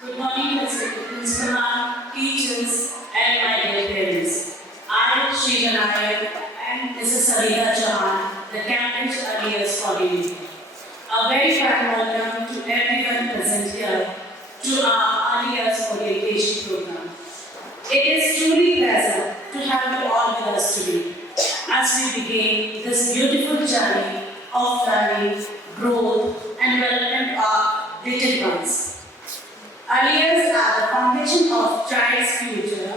Good morning, Mr. Principal, teachers, and my dear parents. I, Shri Nayak, and Mrs. Sarita Chauhan, the Cambridge Earliest Coordinator. A very warm welcome to everyone present here to our Earliest Orientation Program. It is truly a pleasure to have you all with us today as we begin this beautiful journey of learning, growth, and development of little ones. Ideas are the foundation of child's future,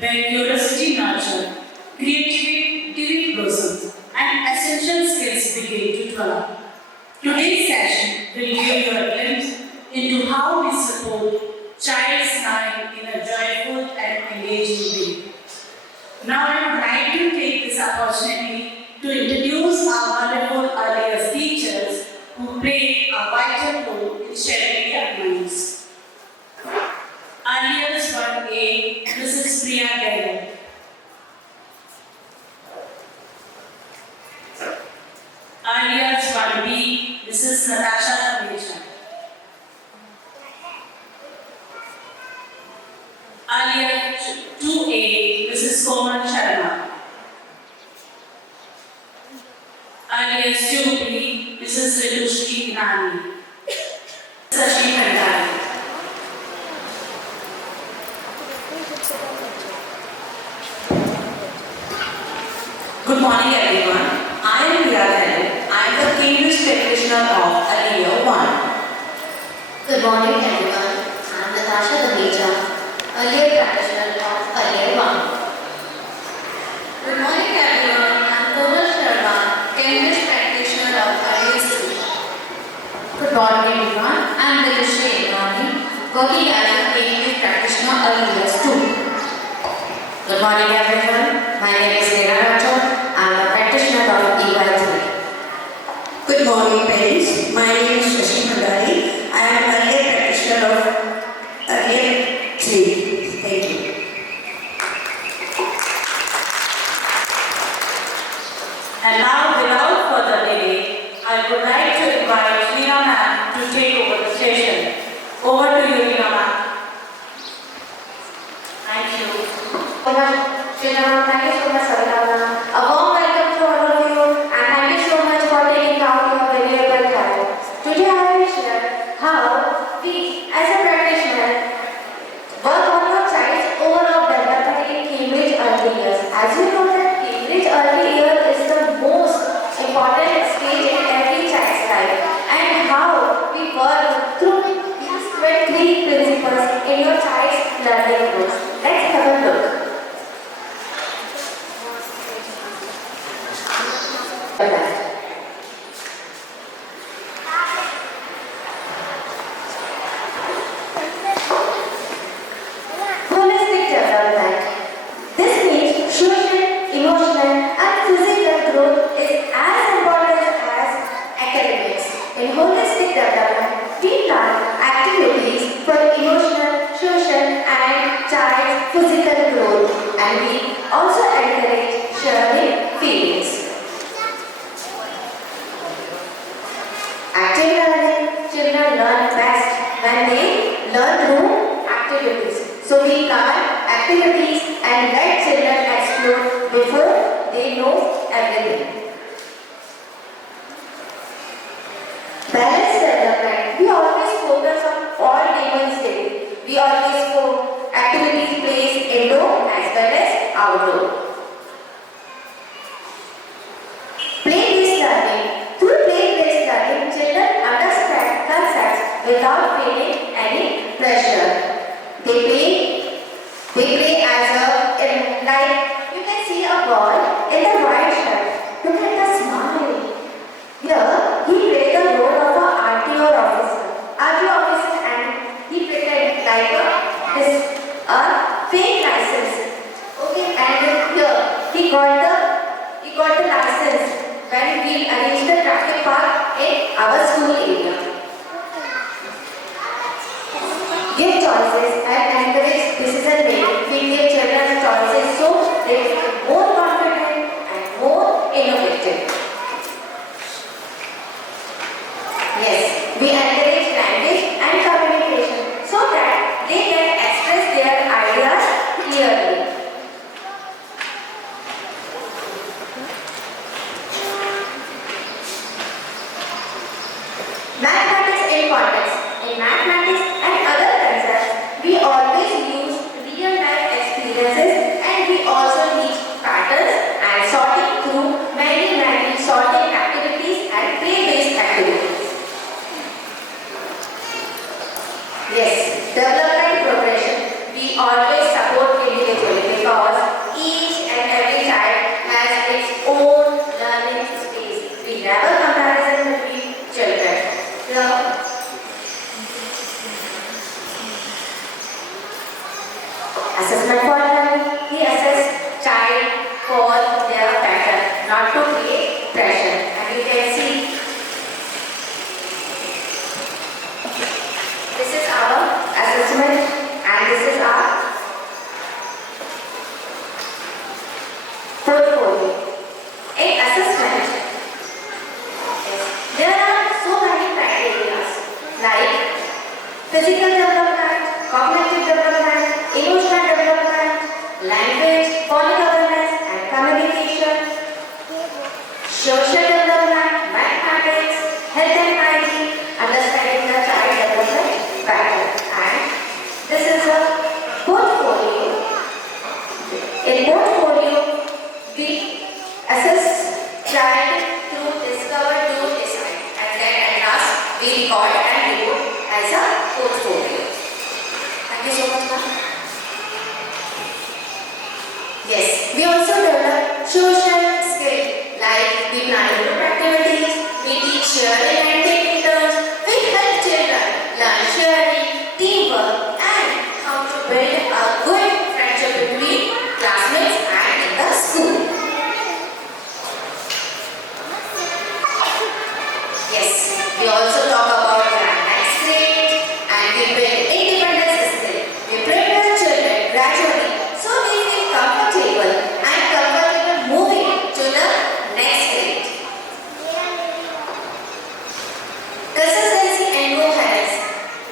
where curiosity nurtures, creativity blossoms, and essential skills begin to develop. Today's session will give you a glimpse into how we support child's mind in a joyful and engaging way. Now I would like to take this opportunity to introduce our wonderful earliest teachers who play a vital role in shaping their minds. Alias 1A, Mrs. Priya Gail. Alias 1B, Mrs. Natasha Tamecha. Alias 2A, Mrs. Komal Sharma. Alias 2B, Mrs. Ritushri Nani. Sashi Kandari. Good morning everyone. I am Priya Gail. I am the Cambridge practitioner of Earlier 1. Good morning everyone. I am Natasha Tamecha, earlier practitioner of Earlier 1. Good morning everyone. I am Komal Sharma, Cambridge practitioner of Earlier 2. Good morning everyone. I am Ritushri Nani, working as a Cambridge practitioner Earlier 2. Good morning everyone. My name is Neera Rathod. I am a practitioner of EY3. Good morning parents. My name is Shashi Kandari. I am earlier practitioner of Earlier 3. Thank you. And now, without further delay, I would like to invite Leena ma'am to take over the session. Over to you, Leena ma'am. Thank you. Thank you so much, Sarita. A warm welcome to all of you and thank you so much for taking out your valuable time. Today I will share how we, as a practitioner, work on your child's overall development in Cambridge early years. As you know that Cambridge early years is the most important stage in every child's life, and how we work through these 23 principles in your child's learning growth. Let's have a look. Holistic development. This means social, emotional, and physical growth is as important as academics. In holistic development, we plan activities for emotional, social, and child's physical growth, and we also encourage sharing feelings. Active learning, children learn best when they learn through activities. So we plan activities and let children explore before they know everything. Balanced development. We always focus on all given states. We always focus activities placed indoor as well as outdoor. Play-based learning. Through play-based learning, children understand concepts without feeling any pressure. They play as like you can see a boy in the white shirt. Look at the smile. Here, he played the role of an RTO officer, and he pretended like a fake license. Okay, and here he got the license when we arranged the traffic park in our school area. Give choices and encourage never comparison between children. The assessment for learning, he assess child for their pattern, not to create pressure. And you can see this is our assessment and this is our portfolio. In assessment, there are so many criteria like physical development, cognitive development, emotional development, language, body awareness and communication, social development, mathematics, health and hygiene, understanding the child development pattern. And this is a portfolio. In portfolio, we assess child to discover, to decide, and then at last we record and report as a portfolio. Thank you so much, ma'am. Yes, we also develop social skills like we plan group activities, we teach sharing and taking turns, we help children learn sharing, teamwork, and how to build a good friendship between classmates and in the school. Yes, we also talk about their next grade and we build independence skill. We prepare children gradually so they feel comfortable and comfortable moving to the next grade. Consistency and coherence.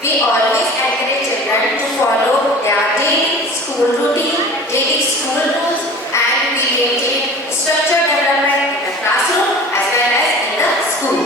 We always encourage children to follow their daily school routine, daily school rules, and we maintain structured development in the classroom as well as in the school.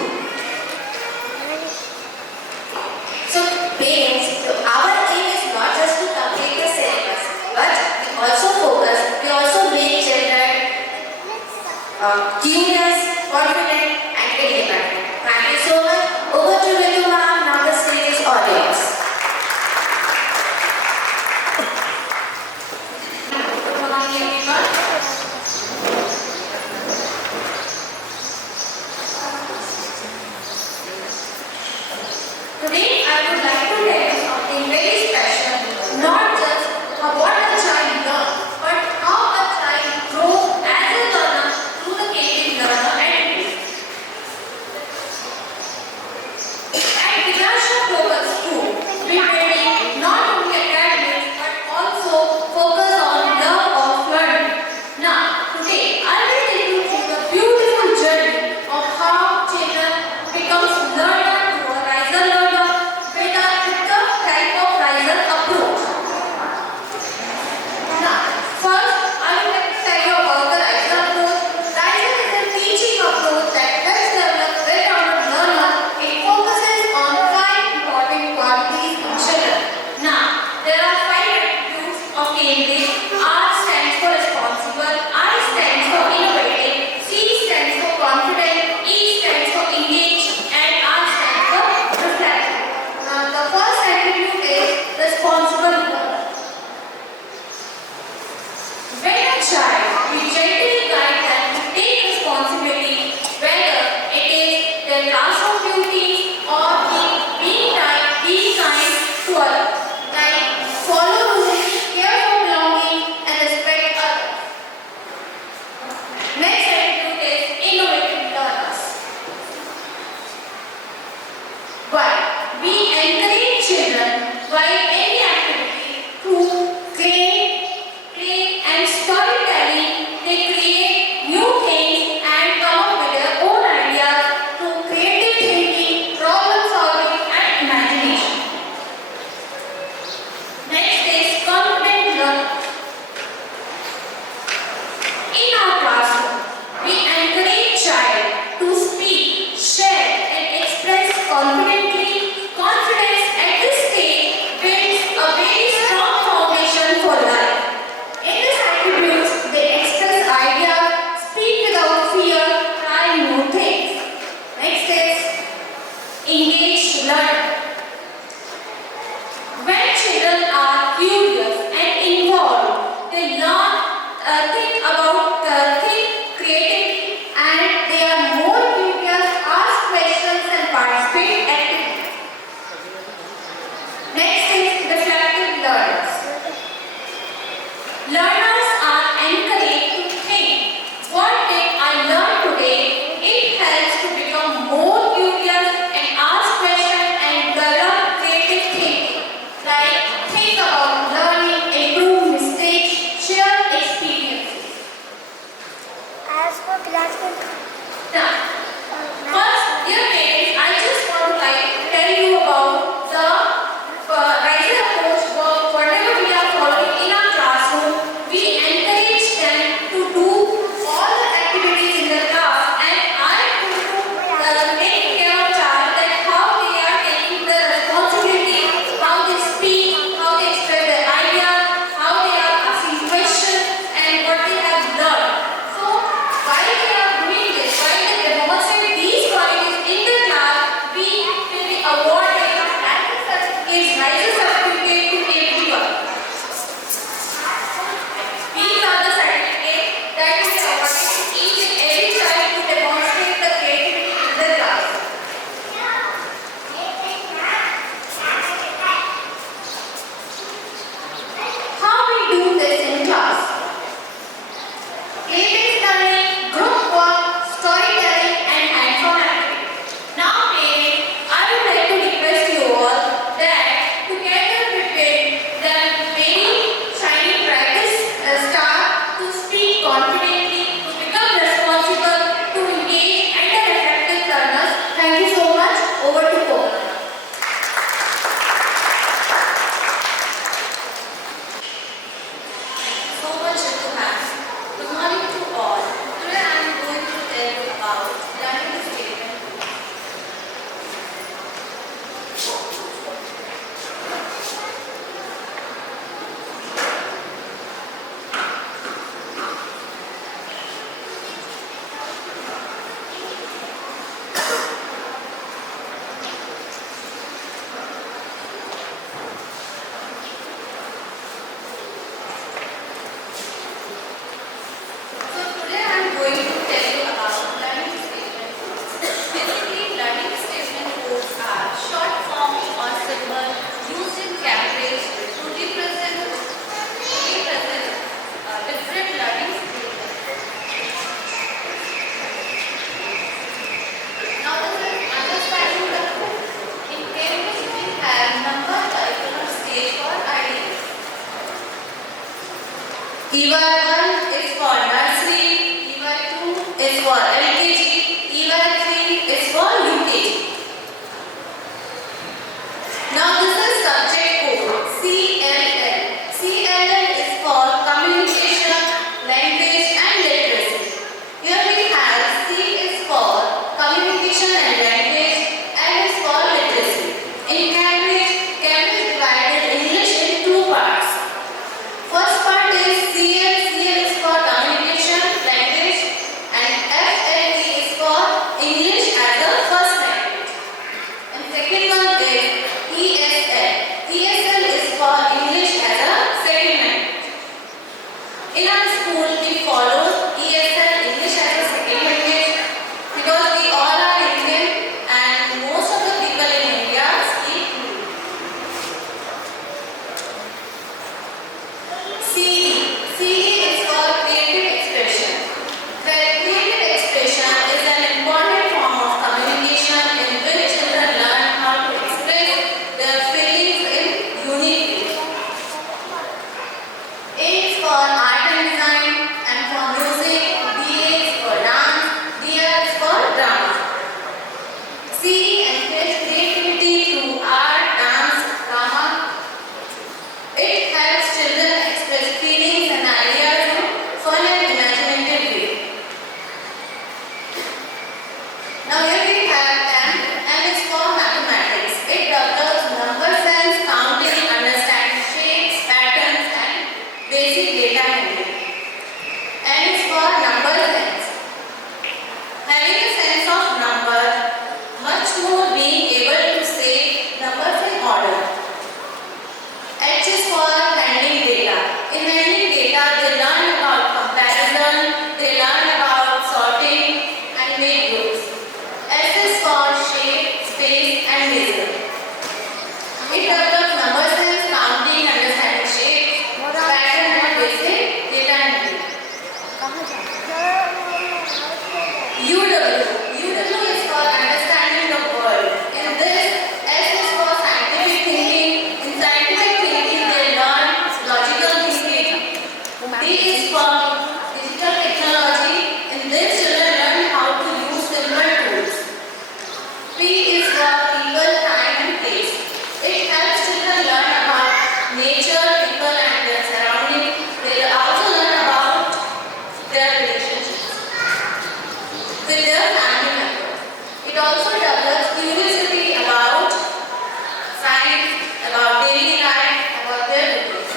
EY1 is for nursery, EY2 is for LKG, EY3 is for UKG. Now this is subject code CLL. CLL is for communication, language and literacy. Here we have C is for communication and language and is for literacy. In Cambridge, Cambridge divided English in two parts. First part is CL. CL is for communication, language and FLE is for English as a first language. And second one is ESL. ESL is for English as a second language. In our school, we follow ESL, English as a second language, because we all are Indian and most of the people in India speak Hindi. CE. CE is for creative expression. Creative expression is an important form of communication in which children learn how to express their feelings in unique ways. A is for art and design, and for music, BA is for dance, DR is for drama. CE encourages creativity through art, dance, drama. It helps children express feelings and ideas in fun and imaginative way. Now here we have M. M is for mathematics. It develops number sense, counting, understanding shapes, patterns and basic data handling. N is for number sense. Having a sense of number, much more being able to say numbers in order. H is for handling data. In handling data, they learn about comparison, they learn about sorting and make groups. S is for shape, space and measure. It develops number sense, counting, understanding shape, pattern and basic data handling. UW is for understanding the world. In this, S is for scientific thinking. In scientific thinking, they learn logical thinking. D is for digital technology. In this, children learn how to use simple tools. P is for people, time and place. It helps children learn about nature, people and their surroundings. They also learn about their relationships with their family members. It also develops curiosity about science, about daily life, about their routines.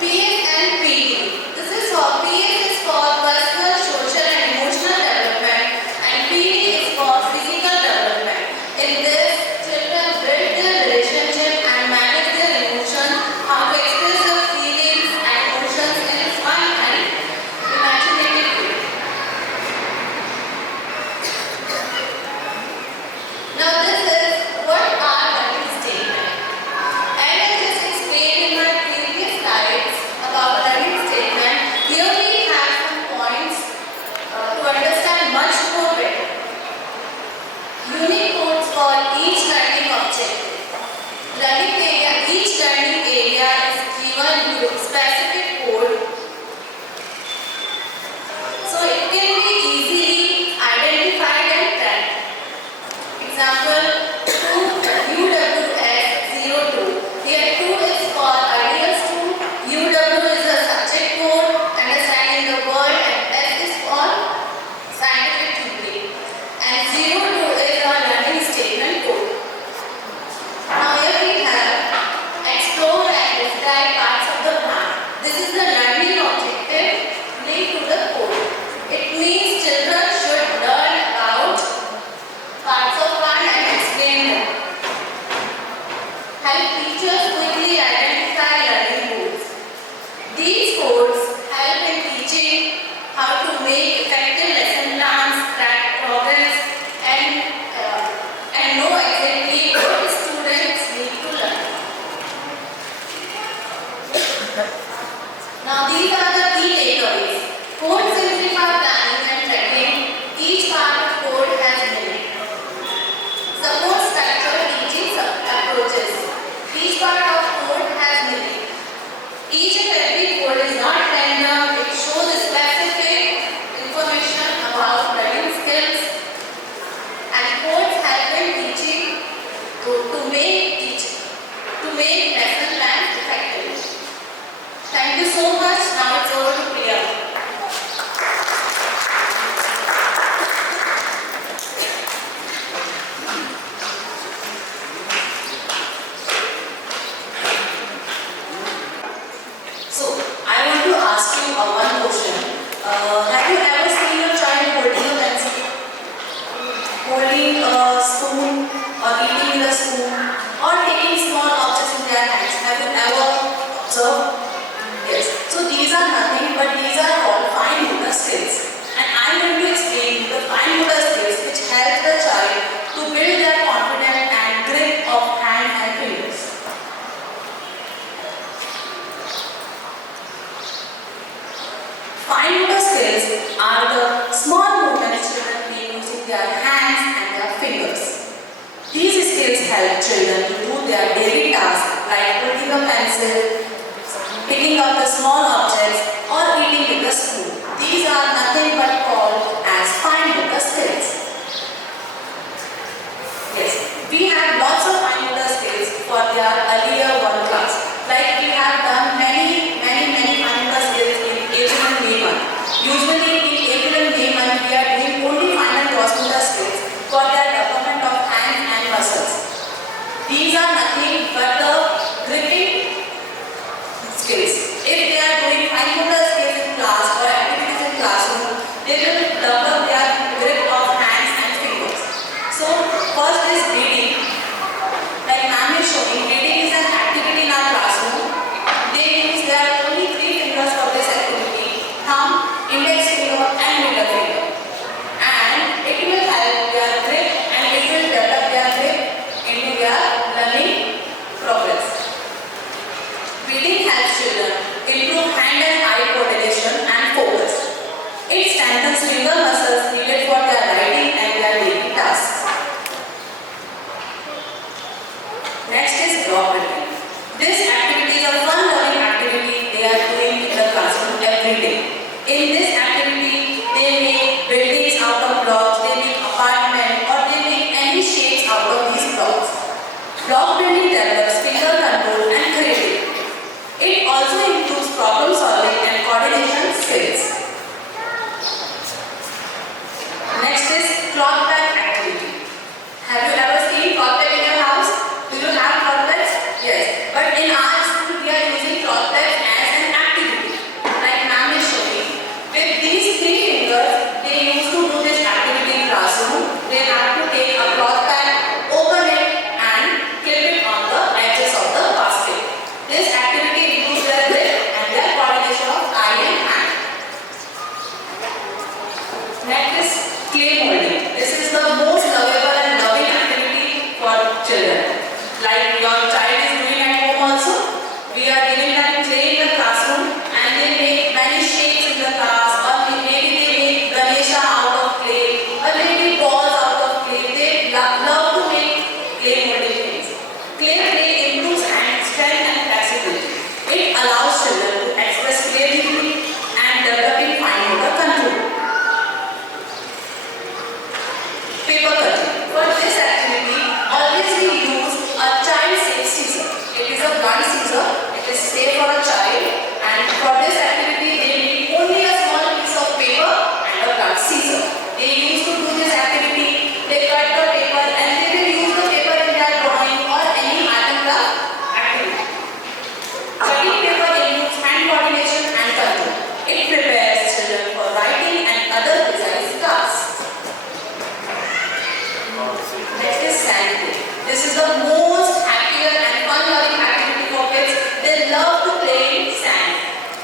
PS and PD. This is for PS is for personal, social and emotional development and PD is for physical development. In this, children build to make lesson plans effective. Thank you so much. Now it's over to Priya. So, I want to ask you one question. Have you ever seen a child holding a pencil, holding a spoon, or eating with a spoon, or taking small objects in their hands? Have you ever observed? Yes. So, these are nothing but these are called fine motor skills. And I am going to explain the fine motor skills which help the child to build their confidence and grip of hand and fingers. Fine motor skills are the small movements children make using their hands and their fingers. These skills help children to do their daily tasks like holding a pencil, picking up the small objects, or eating with a spoon. These are nothing but called as fine motor skills. Yes, we have lots of fine motor skills for their earlier one class. Like we have done many fine motor skills in April and May month. Usually in April and May month we are doing only fine and gross motor skills for their development of hands and muscles. These are nothing but the gripping skills. If they are doing fine motor skills in class or activities in classroom, they will develop their grip of hands and fingers. So first is reading. Like ma'am is showing, reading is an activity in our classroom. They use their only 3 fingers for this activity: thumb, index finger, and middle finger. And it will help their grip and it will develop their grip into their learning progress. Reading helps children improve hand and eye coordination and focus. It strengthens finger muscles needed for their writing and their daily tasks. Next is block building. This activity is a fun learning activity they are doing in the classroom every day. In this activity, they make buildings out of blocks, they make apartments, or they make any shapes out of these blocks. Block building develops finger control and creativity. It also improves problem solving and coordination skills. Next is cloth bag activity. Have you ever seen cloth bag in your house? Do you have cloth bags? Yes. But in our school, we are using cloth bags as an activity. Like ma'am is showing. With these 3 fingers, they used to do this activity in classroom. They have to take a cloth bag, open it, and clip it on the edges of the basket. This activity improves their grip and their coordination of eye and hand. Next is clay molding. This is the most lovable and loving activity for children. Like your child is doing at home also. We are giving them clay in the classroom and they make many shapes in the class, or maybe they make Ganesha out of clay, or maybe balls out of clay. They love to make clay molding things. Clay improves hand strength and flexibility. It allows children to express creativity and developing fine motor control. Paper cutting. For this activity, always we use a child-safe scissor. It is a blunt scissor. It is safe for a child. And for this activity, they need only a small piece of paper and a blunt scissor. They used to do this activity. They cut the paper and they will use the paper in their drawing or any art and craft activity. Cutting paper improves hand coordination and control. It prepares children for writing and other precise tasks. Next is sandplay. This is the most happier and fun loving activity for kids. They love to play in sand.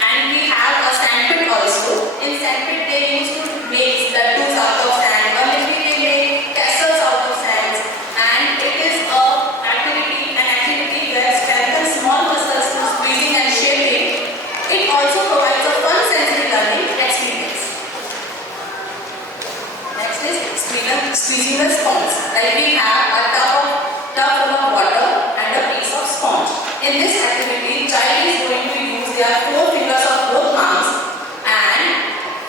And we have a sandpit also. In sandpit they used to make laddus out of sand, or maybe they make castles out of sand. And it is an activity that strengthens small muscles through squeezing and shaping. It also provides a fun sensory learning experience. Next is squeezing the sponge. Like we have a tub full of water and a piece of sponge. In this activity, child is going to use their 4 fingers of both palms and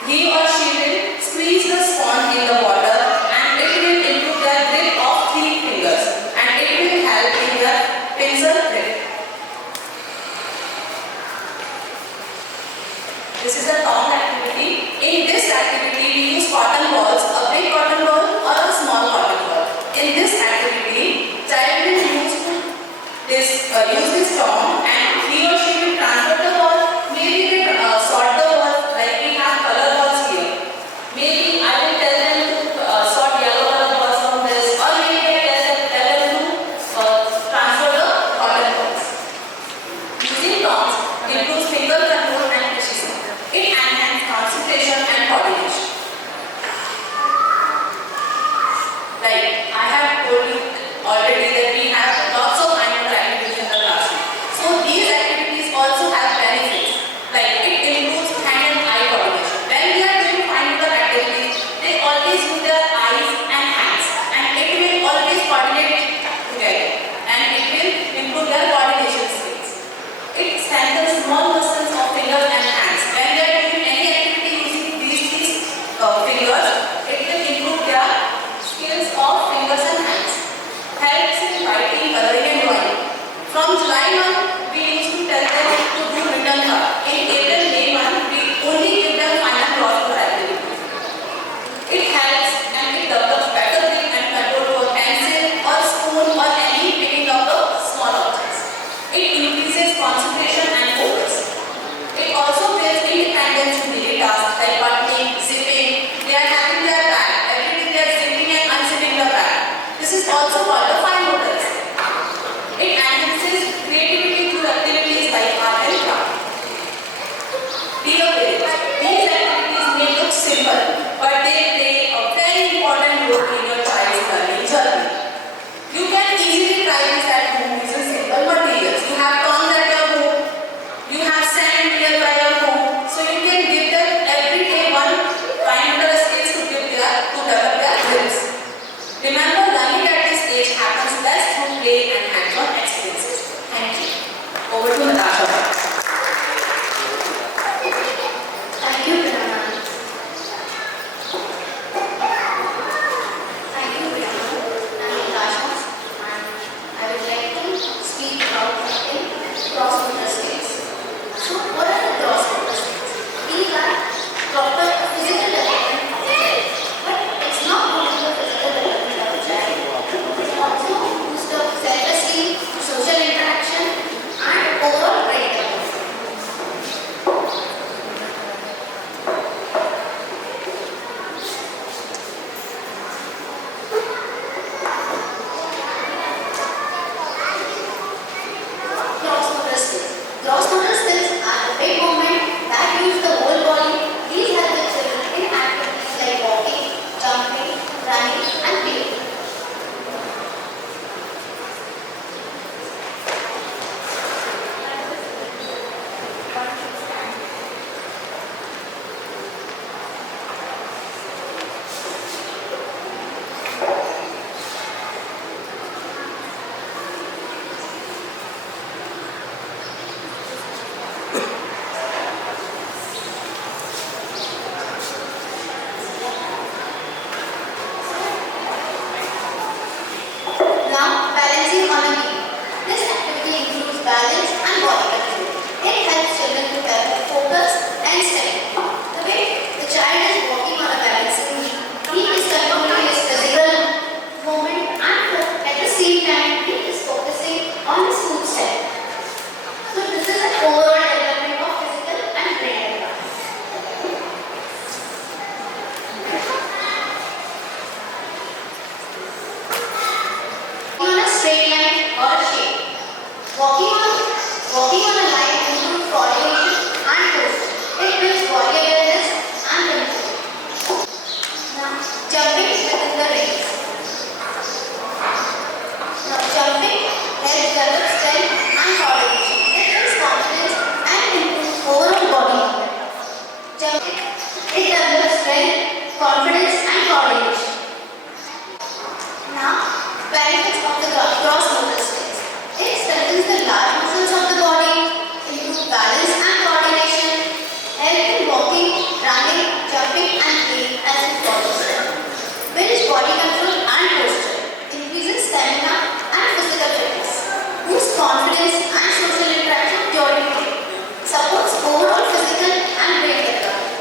he or she will squeeze the sponge in the water and it will improve their grip of 3 fingers and it will coloring and drawing. From July month, we used to tell them to do written art. In April, May month, we only give them fine and crossword activities. It helps and it develops better grip and control over pencil or spoon or any picking up the small objects. It increases concentration and focus. It also builds independence in daily tasks like buttoning, zipping. They are having their bag. Every day they are zipping and unzipping the bag. This is also called a fine motor skill. It enhances creativity through activities like art and craft. Dear parents, these activities may look simple, but they play a very important role in your child's learning journey. You can easily try this at home using simple materials. You have tongs at your home, you have sand nearby your home, so you can give them every day one fine motor skills to develop their skills. Remember, learning at this age happens best through play and hands-on experiences. Thank you. Over to Natasha. Thank you, Priyana. Thank you, Priyana. I'm Natasha, and I would like to speak about something cross motor skills. So, what are the cross motor skills? These are proper physical development of the child. But it's not only the physical development of the child. It also boosts the self-esteem, social interaction, and overall brain development. Cross motor skills. Cross motor skills are the big movement that use the whole body. These help the children in activities like walking, jumping, running, and playing. Now, balancing on a knee. This activity includes balance and body control. It helps children to develop focus and strength. The way the child is walking on a balancing knee, he is controlling his physical movement and at the same time he is focusing on his footstep. So this is an overall development of physical and brain development. On a straight line or a shape. Walking on a line improves coordination and posture. It builds body awareness and control. Now, jumping within the rings. Now, jumping helps develop strength and coordination. It builds confidence and improves overall body movement. Jumping, it develops strength, confidence, and coordination. Now, benefits of the cross motor skills. It strengthens the large muscles of the body, improves balance and coordination, help in walking, running, jumping and playing as it follows. Builds body control and posture, increases stamina and physical fitness, boosts confidence and social interaction during play, supports overall physical and brain development.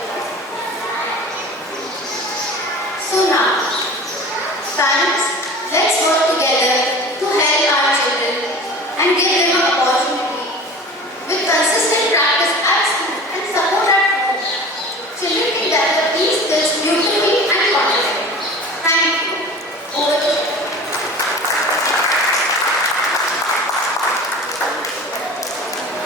So now, parents, let's work together to help our children and give them an opportunity. With consistent practice at school and support at home, children can develop these skills beautifully and confidently. Thank you. Over to you.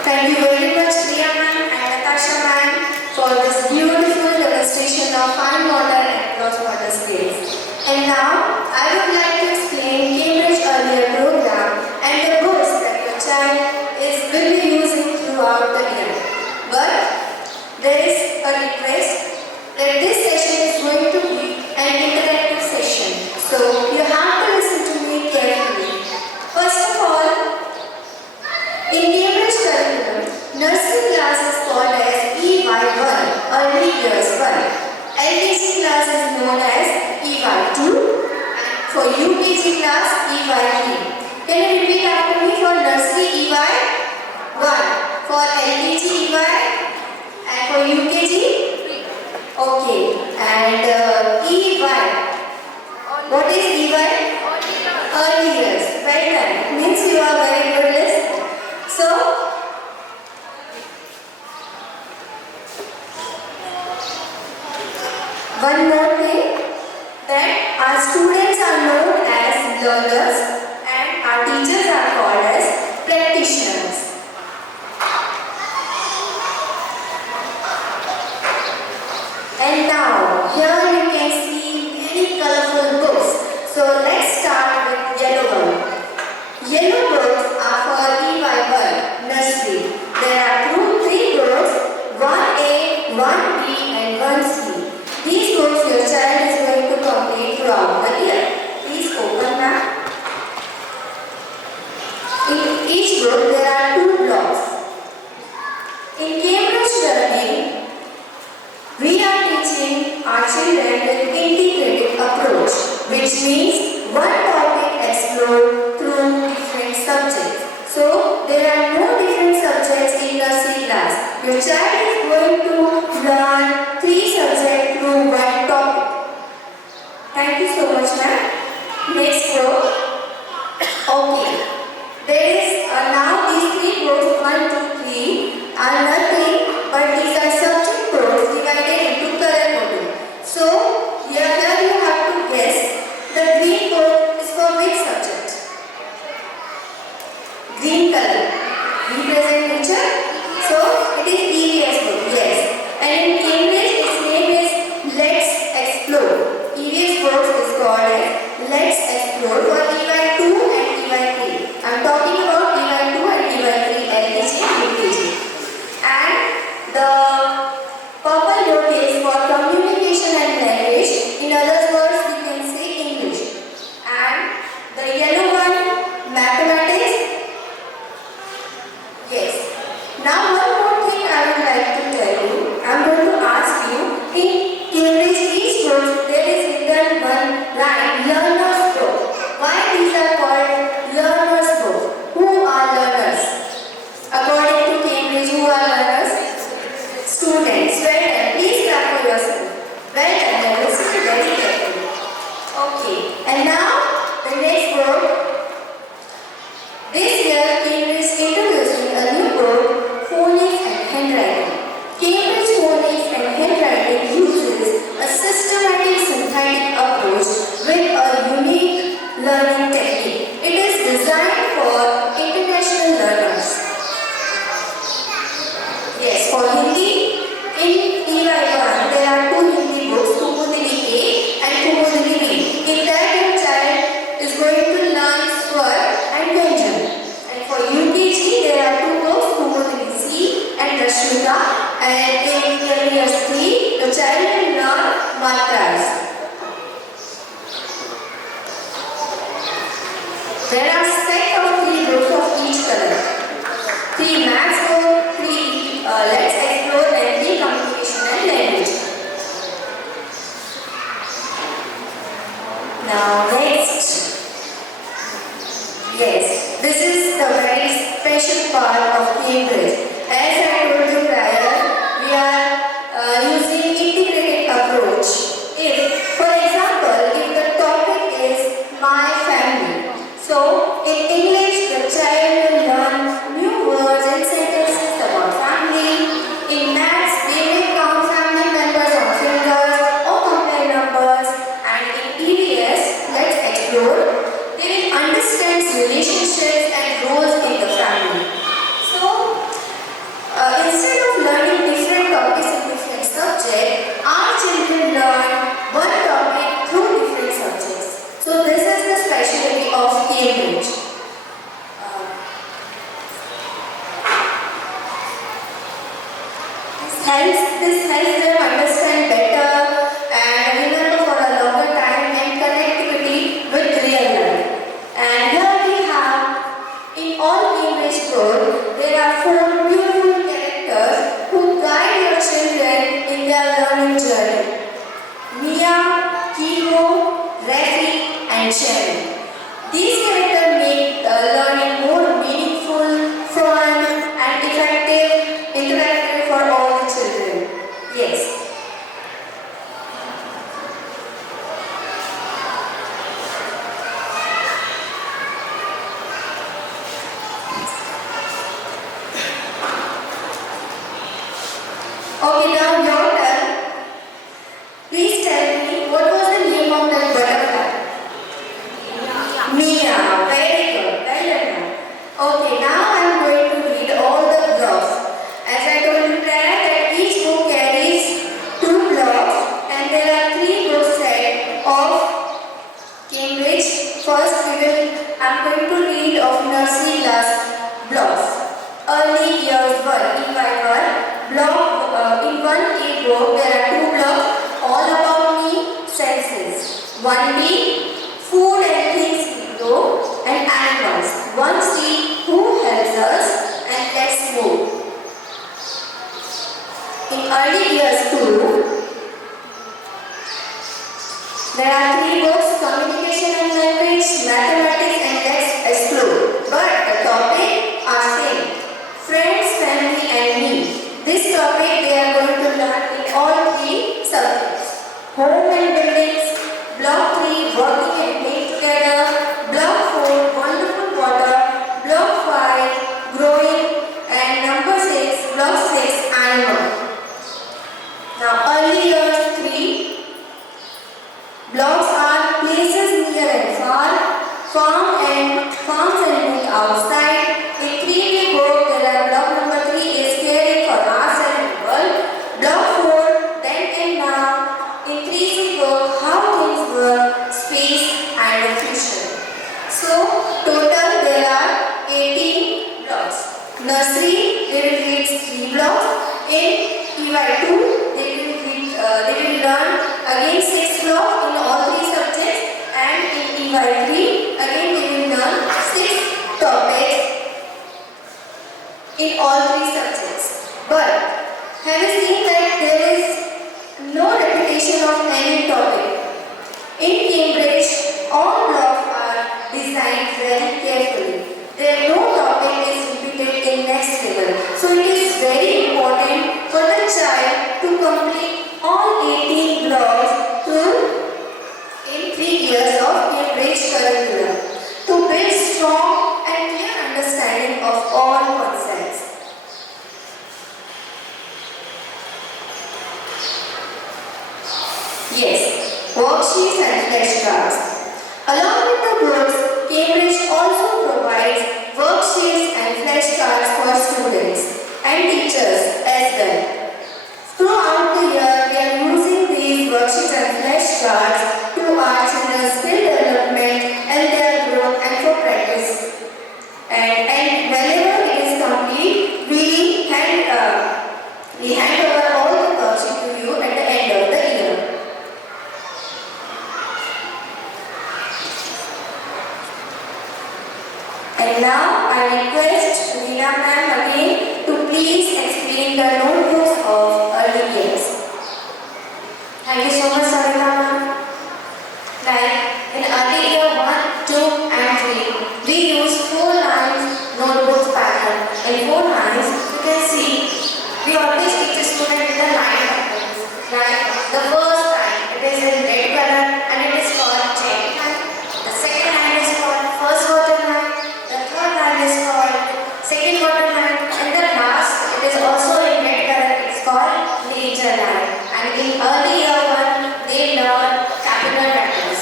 Thank you very much, Priya ma'am and Natasha ma'am, for this beautiful demonstration of fine motor and cross motor skills. And now, I would like to explain Cambridge Earlier program and the books that your child will be using throughout the year. But there is a request that this session is going to be an interactive session. So you have to listen to me carefully. First of all, in Cambridge curriculum, nursery class is called as EY1, Early Years 1. LKG class is known as EY2, and for UKG class EY3. Can you repeat yellow boards are for EY1 nursery. There are three boards, 1A, 1B and 1C. These boards your child is going to complete throughout the year. Please open now. In each book there are 2 blocks. In Cambridge Learning, we are teaching our children with integrated approach, which means one topic explored through different subjects. So, there are no different subjects in the C class. Your child is going to learn 3 subjects through one topic. Thank you so much, ma'am. Next group. Okay. There is now these 3 groups 1, 2, 3 are nothing but these are subject groups divided into color coding. So here you have to guess the green group is for which subject? Green color. Represent nature. So it is EVS group. Yes. And in Cambridge its name is Let's Explore. EVS group is called as Let's Explore for EY2 and EY3. I am talking about EY2 and EY3 LKG and UKG. And the purple note is for communication and language. In other words, we can say English. And the yellow one, mathematics. Yes. Now one more thing I would like to tell you. I am going to ask you, in Cambridge each group there is written one line, learner's book. Why these are called learner's book? Who are learners? According to Cambridge, who are learners? Students. Well done. Please clap for yourself. Well done. Now listen very carefully. Okay. And now the next group. This year Cambridge introducing a new group, phonics and handwriting. Cambridge phonics and handwriting uses a systematic synthetic approach with a unique learning technique. It is designed for international learners. Yes, for Hindi, in EY1 there are 2 Hindi books, Kumudini A and Kumudini B. In that your child is going to learn Swar and Vyanjan. And for UKG there are 2 books, Kumudini C and Rashmika. And in year 3, the child will learn Matras. There are set of 3 groups of each color. 3 maths group, 3 let's explore and 3 communication and language. Now next. Yes, this is the very special part of Cambridge. As I told you prior, we are using integrated approach. If, for example, if the topic is my family, so in English the child will learn new words and sentences about family. In maths they may count family members on fingers or compare numbers. And in EVS, let's explore, they will understand relationships and roles in the family. So instead of learning different topics in different subjects, our children learn one topic through different subjects. So this is the specialty of Cambridge. animals. One see who helps us and let's move. In early years too, there are three books: communication and language, mathematics and let's explore. But the topic are same: friends, family and me. This topic they are going to learn in all three subjects: home and buildings, block 3 working and playing together, block 4 wonderful water, block 5 growing, and number 6 block 6 animal. Now early years 3 blocks are places near and far, farms and meet outside. In 3 we go, there are block number 3 is caring for ourselves and world. Block 4 then and now. In 3 we go how things work, space and the future. So total there are 18 blocks. Nursery they will read 3 blocks. In EY2 they will learn again 6 blocks in all 3 subjects, and in EY3 again they will learn 6 topics in all 3 subjects. But have you seen that there is no repetition of any topic? In Cambridge, all blocks are designed very carefully. There no topic is repeated in next level. So it is very important for the child to complete all 18 blocks in 3 years of Cambridge curriculum to build strong and clear understanding of all concepts. Yes, worksheets and flashcards. Along with the books, Cambridge also provides worksheets and flashcards for students and teachers as well. Throughout the year, we are using these worksheets and flashcards to our children's skill development and their growth and for practice. And whenever it is complete, we hand over all the worksheets to you at the end of the year. And now I request Reena ma'am again to please explain the notebooks of early years. Thank you so much, Sarita ma'am. Like in early year 1, 2 and 3, we use 4 lines notebooks pattern. In 4 lines, you can see we always teach the student with the line patterns. Like the first line, it is in red color and it is called chain line. The second line is called first water line. The third line is called second water line. And the last, it is also in red color, it's called major line. And in early year 1, they learn capital letters.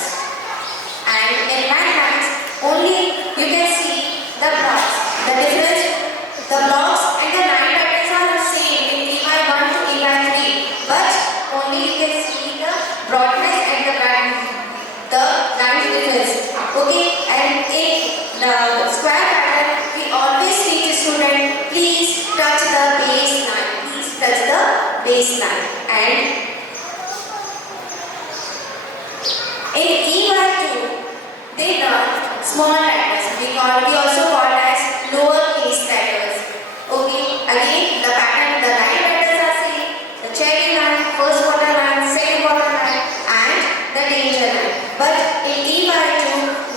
And in mathematics, only you can see the blocks. The difference, the blocks and the line patterns are the same in EY1 to EY3, but only you can see the broadness and the line difference. Okay, and in the square pattern, we always teach the student, please touch the baseline. Please touch the baseline. And in EY2, they learn small letters. We also call as lowercase letters. Okay, again the pattern, the line letters are same. The cherry line, first water line, second water line, and the danger line. But in EY2,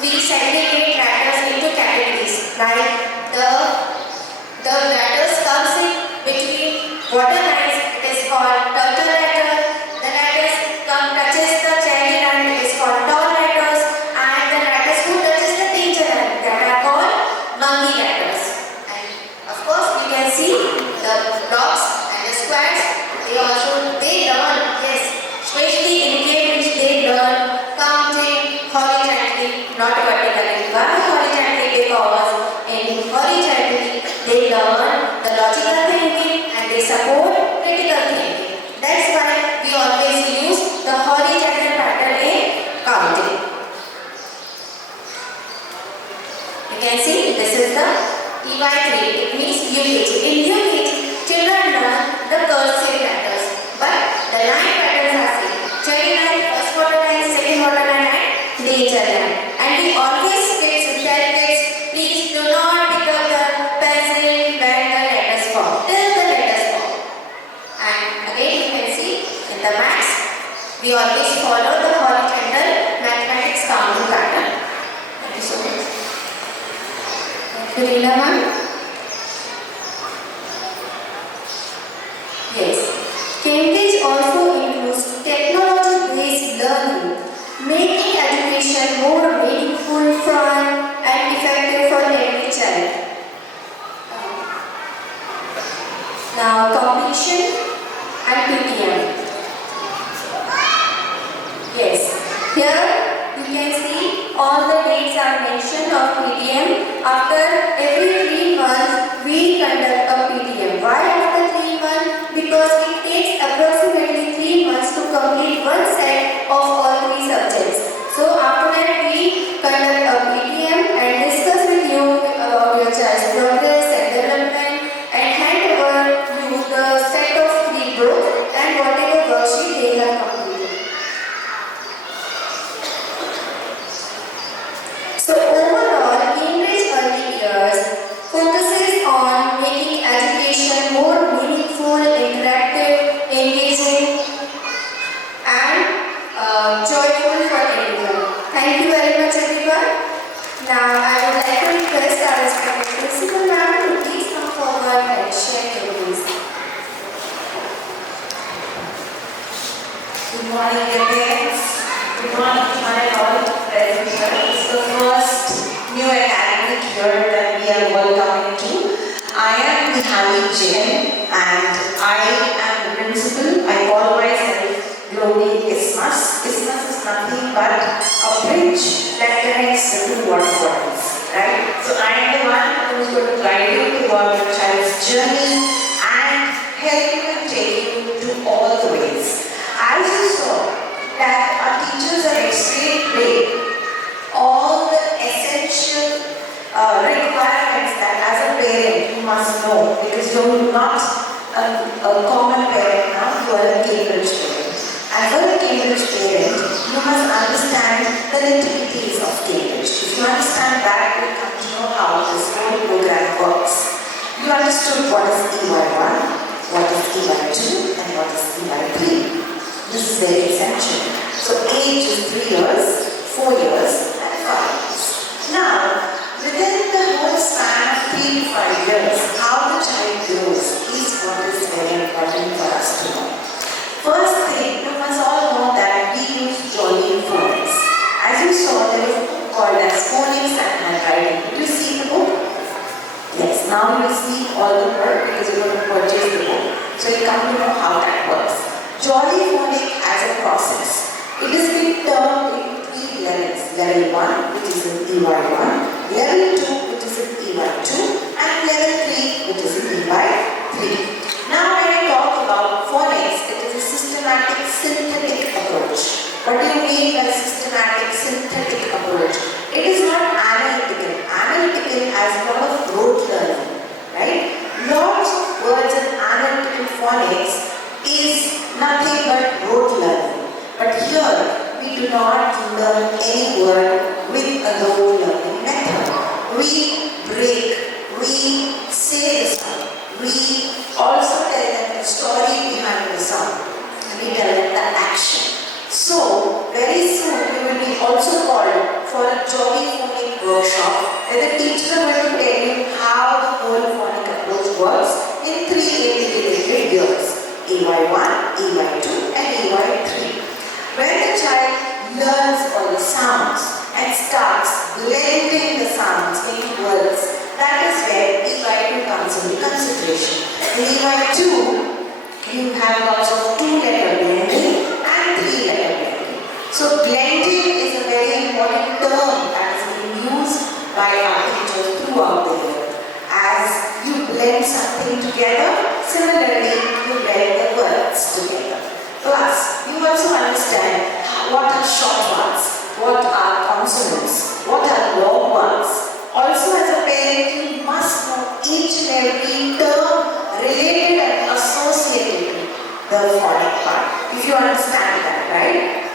we segregate letters into categories. Like the letters comes in between water lines, it is called turtle letter. The letters touches the cherry line, it is called tall letters, and the letters who touches the danger line, that are called monkey letters. And of course, we can see the blocks and the squares. They learn, yes, especially in Cambridge, they learn counting horizontally, not vertically. Why horizontally? Because in horizontally, they learn the logical thinking and they support critical thinking. That's why we always use the horizontal pattern in counting. You can see this is the EY3, it means UKG. In UKG, children learn the cursive letters, but the line patterns are same. Cherry line, first water line, second water line, and danger line. And we always tell kids, please always follow the horizontal mathematics counting pattern. Thank you so much. Thank you, Reena ma'am. Yes. Cambridge also includes technology-based learning, making education more meaningful, fun, and effective for every child. Now, completion and PTM. Yes, here you can see all the dates are mentioned of PTM. After every 3 months, we conduct a PTM. Why after 3 months? Because it takes approximately 3 months to complete one set of all 3 subjects. So after that, we conduct a PTM and discuss with you about your child's progress and development and hand over you the set of 3 books and whatever worksheet they have completed. So overall, Cambridge Early Years focuses on making education more meaningful, interactive, engaging, and joyful for everyone. Thank you very much, everyone. Now, I would like to request our respected principal ma'am to please come forward and share your views. Good morning, dear parents. Good morning to my all present here. It's the first new academic year that we are welcoming to. I am Nihali Jain and I am the principal. I call myself Glory Ismas. Ismas is nothing but a bridge that connects the two water bodies, right? So I am the one who is going to guide you throughout your child's journey and help you and take you to all the ways. As you saw that our teachers have explained today all the essential requirements that as a parent you must know, because you are not a common parent now, you are a Cambridge parent. And for a Cambridge parent, you must understand the nitty-gritties of Cambridge. If you understand that, you come to know how this whole program works. You understood what is EY1, what is EY2, and what is EY3. This is very essential. So age is 3 years, 4 years, and 5 years. Now, within the whole span of 3 to 5 years, how the child grows is what is very important for us to know. First thing, you must all know that we use Jolly phonics. As you saw, there is a book called as Phonics and Handwriting. Did you see the book? Yes, now you will see all the work because you're going to purchase the book. So you come to know how that works. Jolly phonic as a process. It is being termed into 3 levels. Level 1, which is in EY1, level 2, which is in EY2, and level 3, which is in EY3. Now when I talk about phonics, it is a systematic synthetic approach. What do you mean by systematic synthetic approach? It is not analytical. Analytical has a lot of rote learning, right? Lots of words in analytical phonics is nothing but rote learning. But here, we do not learn any word with a rote learning method. We break, we say the sound, we also tell them the story behind the sound, and we tell them the action. So, very soon we will be also called for a Jolly phonic workshop where the teachers are going to tell you how the whole phonic approach works in 3 integrated years. EY1, EY2 and EY3. When the child learns all the sounds and starts blending the sounds into words, that is where EY2 comes into consideration. In EY2, you have lots of 2-letter blending and 3-letter blending. So blending is a very important term that is being used by our teachers throughout the year. As you blend something together, similarly you blend the words together. Plus, you also understand what are short ones, what are consonants, what are long ones. Also as a parent, you must know each and every term related and associated to the phonic part. If you understand that, right?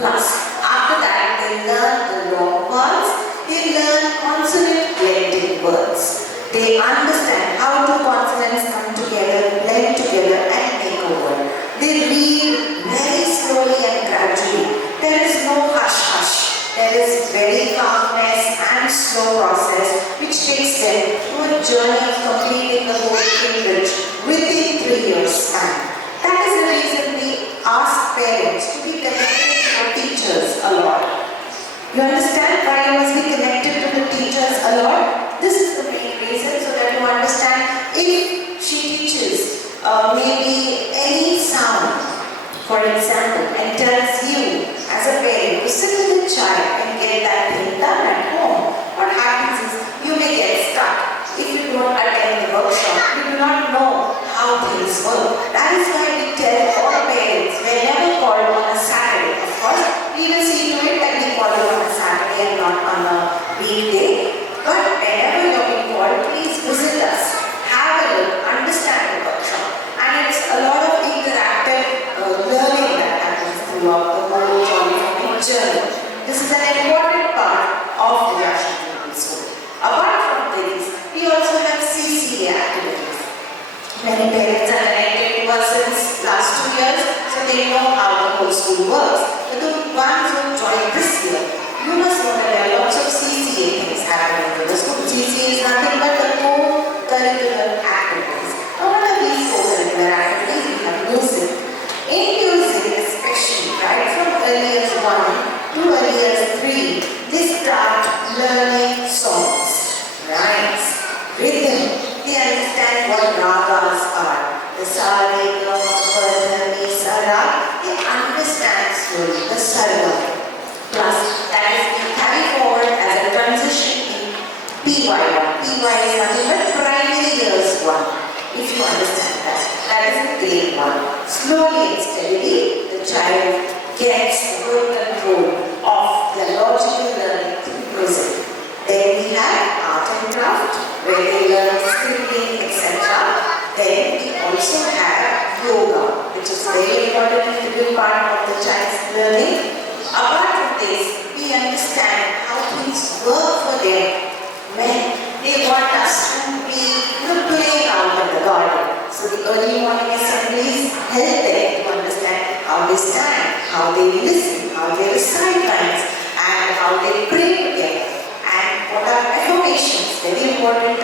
Plus, after that, they learn the long words, they learn consonant blending words. They understand how two consonants come together, blend together and make a word. They read very slowly and gradually. journey of completing the whole Cambridge within 3 years' time. That is the reason we ask parents to be connected to the teachers a lot. You understand why you must be connected to the teachers a lot? This is the main reason, so that you understand if she teaches maybe any sound, for example, and tells you as a parent to sit with the child and get that thing done at home, what happens is you may get stuck. If you don't attend the workshop, you do not know how things work. That is why we tell all parents, whenever called on a Saturday, of course, we will see to it that we call you on a Saturday and not on a weekday. But whenever you are being called, please visit us, have a look, understand the workshop. And it's a lot of interactive learning that happens throughout the whole journey. This is an important part of the Ashram School. Apart from this, we also have CCA activities. Many parents are connected to us since last 2 years, so they know how the whole school works. But the ones who joined this year, you must know that there are lots of CCA things happening in the school. CCA is nothing but the co-curricular activities. Now, what are these co-curricular activities? We have music. In music especially, right from early as 1 to early as 3, they start learning songs, rhymes, rhythm. They understand what ragas are. The sa, re, ga, ma, pa, dha, ni, sa, ra. They understand slowly the sargam. Plus, that is being carried forward as a transition in PY1. PY is nothing but primary years 1. If you understand that. That is in grade 1. Slowly and steadily, the child gets good control of their logical learning through music. Then we have art and craft, where they learn scribbling, etc. Then we also have yoga, which is very important integral part of the child's learning. Apart from this, we understand how things work for them when they want us to be playing out in the garden. So the early morning assemblies help them to understand how they stand, how they listen, how they recite lines, and how they pray together. And what are affirmations? Very important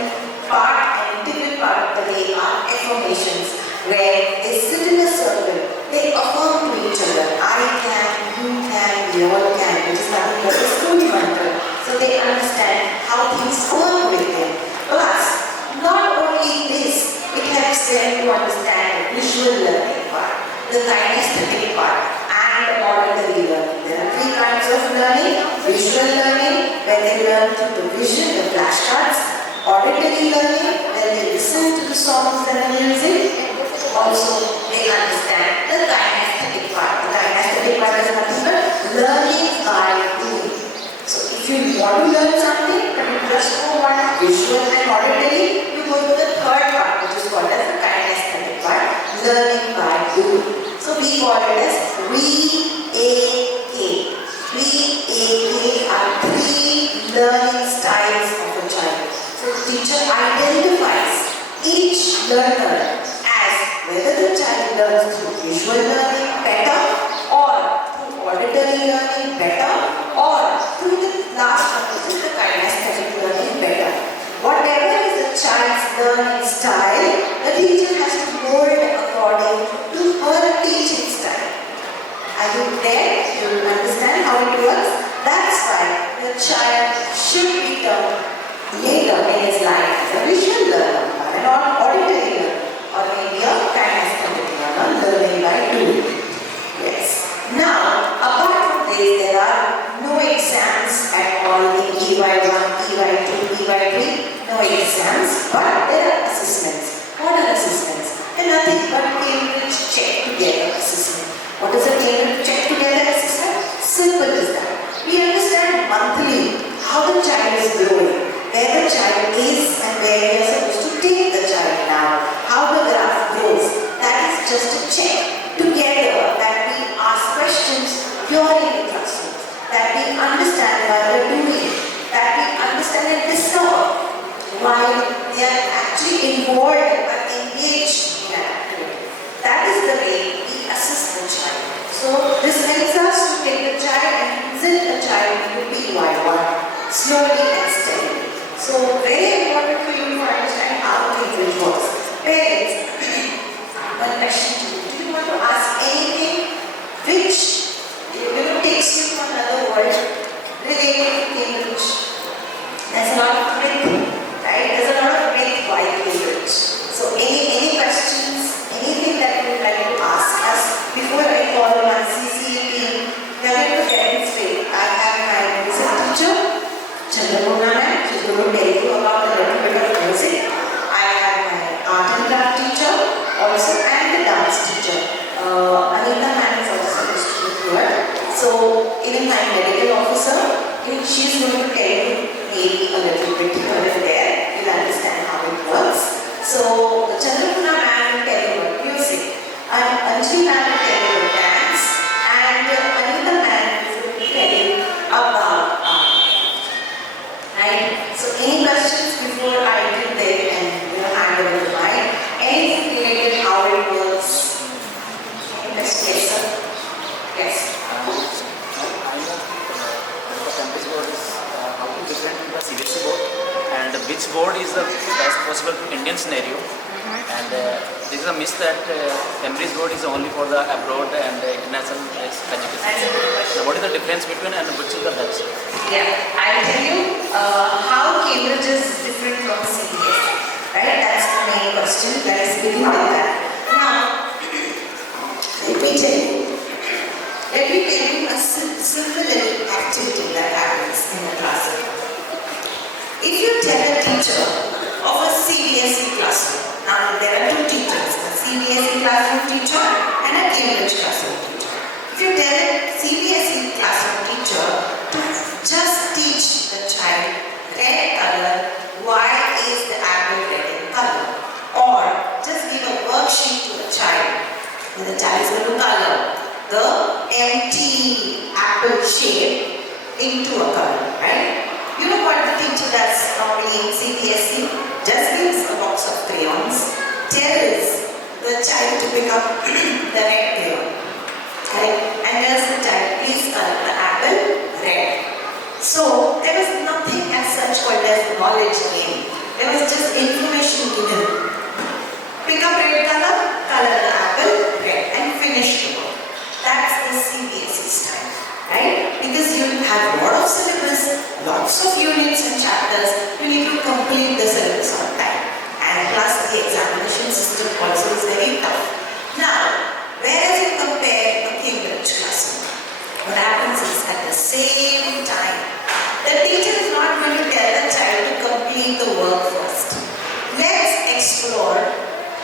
part and integral part of the day are affirmations, where they sit in a circle, they affirm to each other, I can, you can, we all can, which is nothing but a school mantra. So they understand how things work with them. Plus, not only this, it helps them to understand the visual learning part, the kinesthetic part, and the auditory learning. There are 3 kinds of learning: visual learning, where they learn through the vision, the flashcards; auditory learning, where they listen to the songs and the music. Also, they understand the kinesthetic part. The kinesthetic part is nothing but learning by doing. So, if you want to learn something, but you just go one visual and auditory, you go to the third part, which is called as the kinesthetic part, learning by doing. So, we call it as VAK. VAK are 3 learning styles of a child. So, the teacher identifies each learner as whether the child learns through visual learning better, or through auditory learning better, or through the last one, which is the kinesthetic learning better. Whatever is the child's learning style, the teacher has to mold according to her teaching style. Are you there? You understand how it works? That's why the child should be taught later in his life as a visual learner, or an auditory learner, or maybe a kinesthetic learner, learning by doing. Yes. Now, apart from this, there are no exams at all in EY1, EY2, EY3. No exams, but there are assessments. What are assessments? They're nothing but Cambridge check together assessment. What is a Cambridge check together assessment? Simple as that. We understand monthly how the child is growing, where the child is and where we are supposed to take the child now, how the graph grows. That is just a check together, that we ask questions during the classroom, that we understand why we are doing, that we understand and discover why they are actually involved or engaged in an activity. That is the way we assess the child. So this helps us to take the child and visit the child into PY1 slowly and steadily. So very important for you to understand child medical officer. She's going to tell you maybe a little bit here and there. You'll understand how it works. So, Chandrakuna ma'am will tell you about music, Anjali ma'am will tell you about dance, and Anita ma'am will tell you about art. Right? So, any questions before I do that and hand over the mic? Anything related how it works? Yes, sir. Yes. I know the Cambridge board is how to different from the CBSE board and which board is the best possible Indian scenario. And this is a myth that Cambridge board is only for the abroad and international education. So what is the difference between and which is the best? Yeah, I'll tell you how Cambridge is different from CBSE. Right? That's the main question. Let's begin with that. Now, let me tell you a simple little activity that happens in a classroom. If you tell a teacher of a CBSE classroom, now there are two teachers, a CBSE classroom teacher and a Cambridge classroom teacher. If you tell a CBSE classroom teacher to just teach the child red color, why is the apple red in color? Or just give a worksheet to the child and the child is going to color the empty apple shape into a color, right? You know what the teacher does normally in CBSE? Just gives a box of crayons, tells the child to pick up the red crayon, right? And tells the child, please color the apple red. So there was nothing as such called as knowledge gain. There was just information given. Pick up red color, color the apple red, and finish the work. That's the CBSE style, right? Because you have a lot of syllabus, lots of units and chapters, you need to complete the syllabus on time. And plus the examination system also is very tough. Now, whereas you compare a Cambridge classroom, what happens is at the same time, the teacher is not going to tell the child to complete the work first. Let's explore.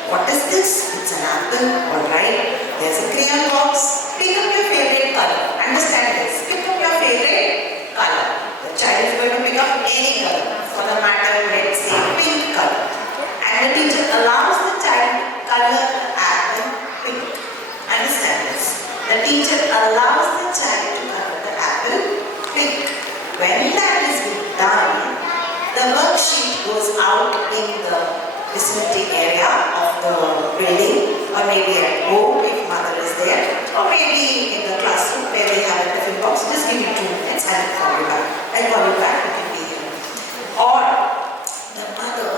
What is this? It's an apple, alright. There's a crayon box. Pick up your favorite color. Understand this. Pick up your favorite color. The child is going to pick up any color. For the matter, let's say pink color. And the teacher allows the child to color the apple pink. Understand this. The teacher allows the child to color the apple pink. When that is done, the worksheet goes out in the vicinity area of the building, or maybe at home if mother is there, or maybe in the classroom where they have a tiffin box. Just give me 2 minutes and I'll call you back. I'll call you back, you can be here. Or the mother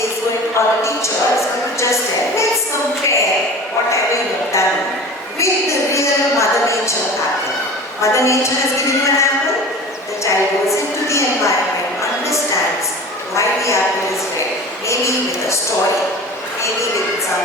is going to, or the teacher is going to just say, let's compare whatever you have done with the real Mother Nature apple. Mother Nature has given you an apple. The child goes into the environment, understands why the apple is red. Maybe with a story, maybe with some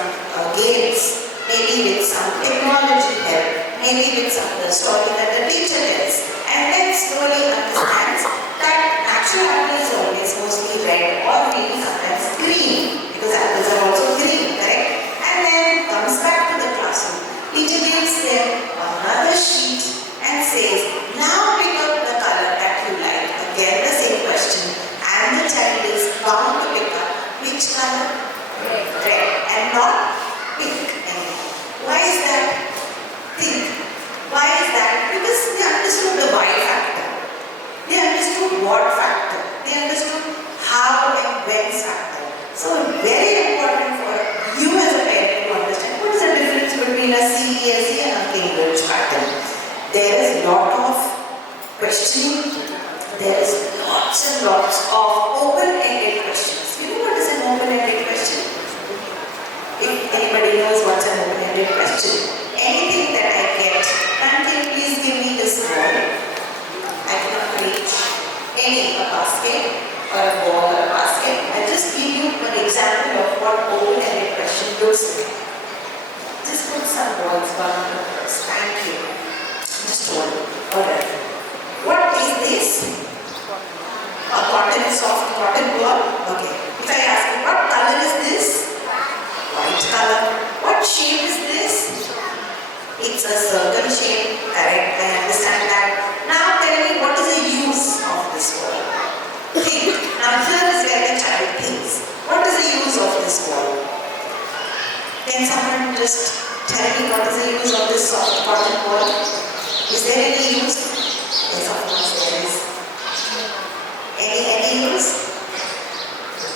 games, maybe with some technology help, maybe with some of the story that the teacher tells, and then slowly understands that natural apple is always mostly red or maybe sometimes green, because apples are also green, correct? And then comes back to the classroom. Teacher gives them another sheet and says, now pick up the color that you like. Again the same question, and the child is bound to pick up which color? Red. And not pink anymore. Why is that? Think. Why is that? Because they understood the why factor. They understood what factor. They understood how and when factor. So very important for you as a parent to understand what is the difference between a CBSE and a Cambridge pattern. There is a lot of questioning. There is lots and lots of open-ended questions. You know what is an open-ended question? If anybody knows what's an open-ended question, anything that I get, can you please give me this ball? I cannot reach any basket or a ball or a basket. I just give you an example of what open-ended question looks like. Just put some balls one on the first. Thank you. Just one. Alright. What is this? A cotton, soft cotton ball? Okay. If I ask you, what color is this? White color. What shape is this? It's a circle shape. Correct. I understand that. Now just tell me what is the use of this soft cotton ball? Is there any use? Yes, of course there is. Any use?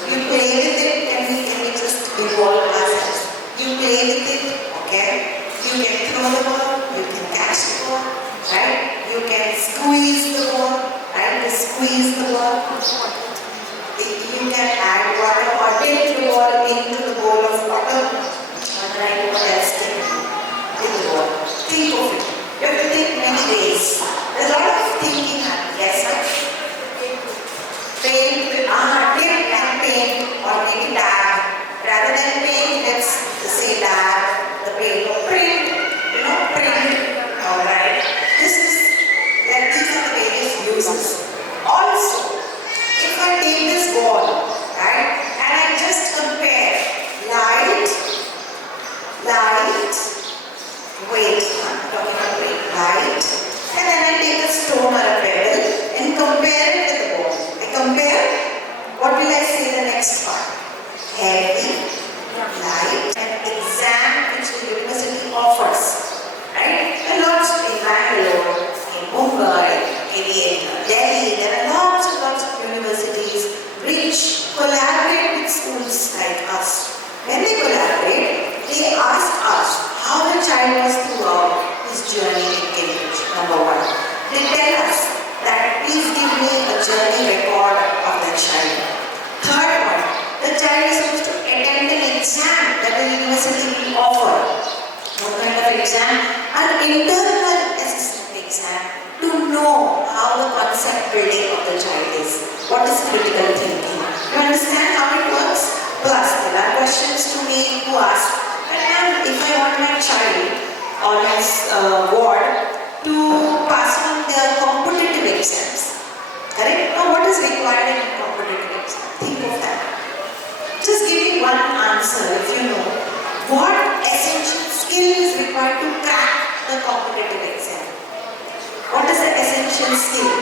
You play with it, can we just involve ourselves? You play with it, okay? You can throw the ball, you can catch the ball, right? You can squeeze the ball, right? You squeeze the ball. You can add water or dip the ball into the bowl of water. Right? What else can you do with the ball? Think of it. You have to think many ways. There's a lot of thinking happening. Yes, sir? Paint, dip and paint, or maybe dab. Rather than paint, let's say dab, the paint or print. Print. Alright. These are the various uses. Also, if I take this ball, right, and I just compare light, weight, I'm talking about weight, light, and then I take a stone or a pebble and compare it with the ball. I compare, what will I say the next part? Heavy, light, and exam which the university offers, right? And lots in Bangalore, in Mumbai, in Delhi, there are lots of universities which collaborate with schools like us. When they collaborate, they ask us how the child was throughout his journey in Cambridge, number one. They tell us that please give me a journey record of the child. Third one, the child is supposed to attend an exam that the university will offer. What kind of exam? An internal assessment exam to know how the concept building of the child is. What is critical thinking? You understand how it works? Plus, there are questions to me who ask, "Ma'am, if I want my child or his ward to pass on their competitive exams, correct? Now, what is required in a competitive exam? Think of that. Just give me one answer if you know. What essential skill is required to crack the competitive exam? What is the essential skill?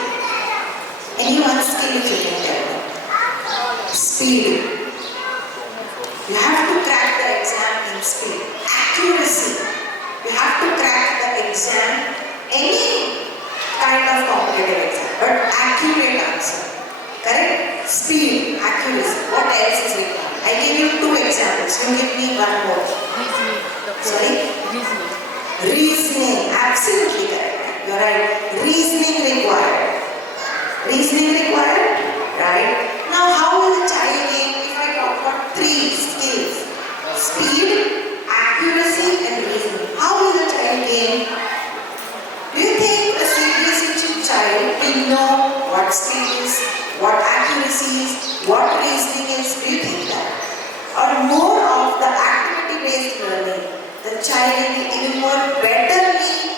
Any one skill if you can tell me. Speed. You have to crack the exam in speed. Accuracy. You have to crack the exam, any kind of competitive exam, but accurate answer. Correct? Speed, accuracy. What else is required? I give you two examples. You give me one more. Reasoning. Sorry? Reasoning. Reasoning. Absolutely correct. You're right. Reasoning required. Reasoning required? Right? Now, how will the child gain if I talk about three skills? Speed, accuracy, and reasoning. How will the child gain? Do you think a CBSE child will know what skills, what accuracies, what reasoning is? Do you think that? Or more of the activity-based learning? The child will be even more betterly,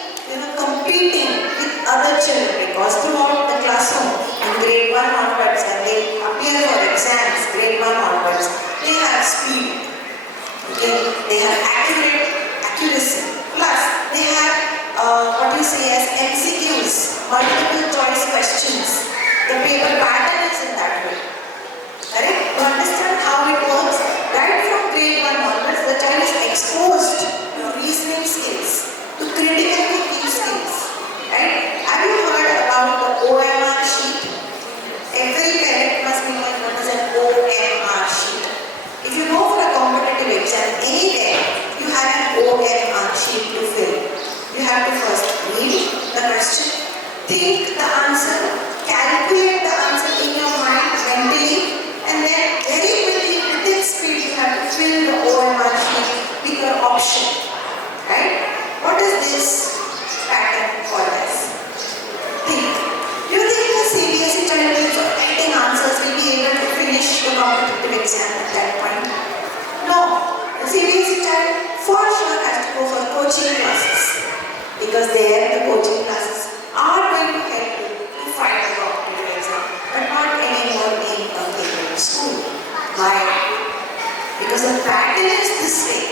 competing with other children, because throughout the classroom, in grade 1 onwards, when they appear for exams, grade 1 onwards, they have speed. Okay, they have accuracy. Plus, they have what you say as MCQs, multiple choice questions. The paper pattern is in that way. Correct? You understand how it works? Right from grade 1 onwards, the child is exposed to reasoning skills, to critical thinking skills. Right? Have you heard about the OMR sheet? Every parent must be knowing what is an OMR sheet. If you go for a competitive exam anywhere, you have an OMR sheet to fill. You have to first read the question, think the answer, calculate the answer in your mind mentally, and then very quickly within speed you have to fill the OMR sheet with your option. Right? What is this pattern called as? Think. Do you think the CBSE child who is writing answers will be able to finish the competitive exam at that point? No. The CBSE child for sure has to go for coaching classes, because there the coaching classes are going to help you to fight the competitive exam, but not anymore in a Cambridge school. Why? Because the pattern is this way.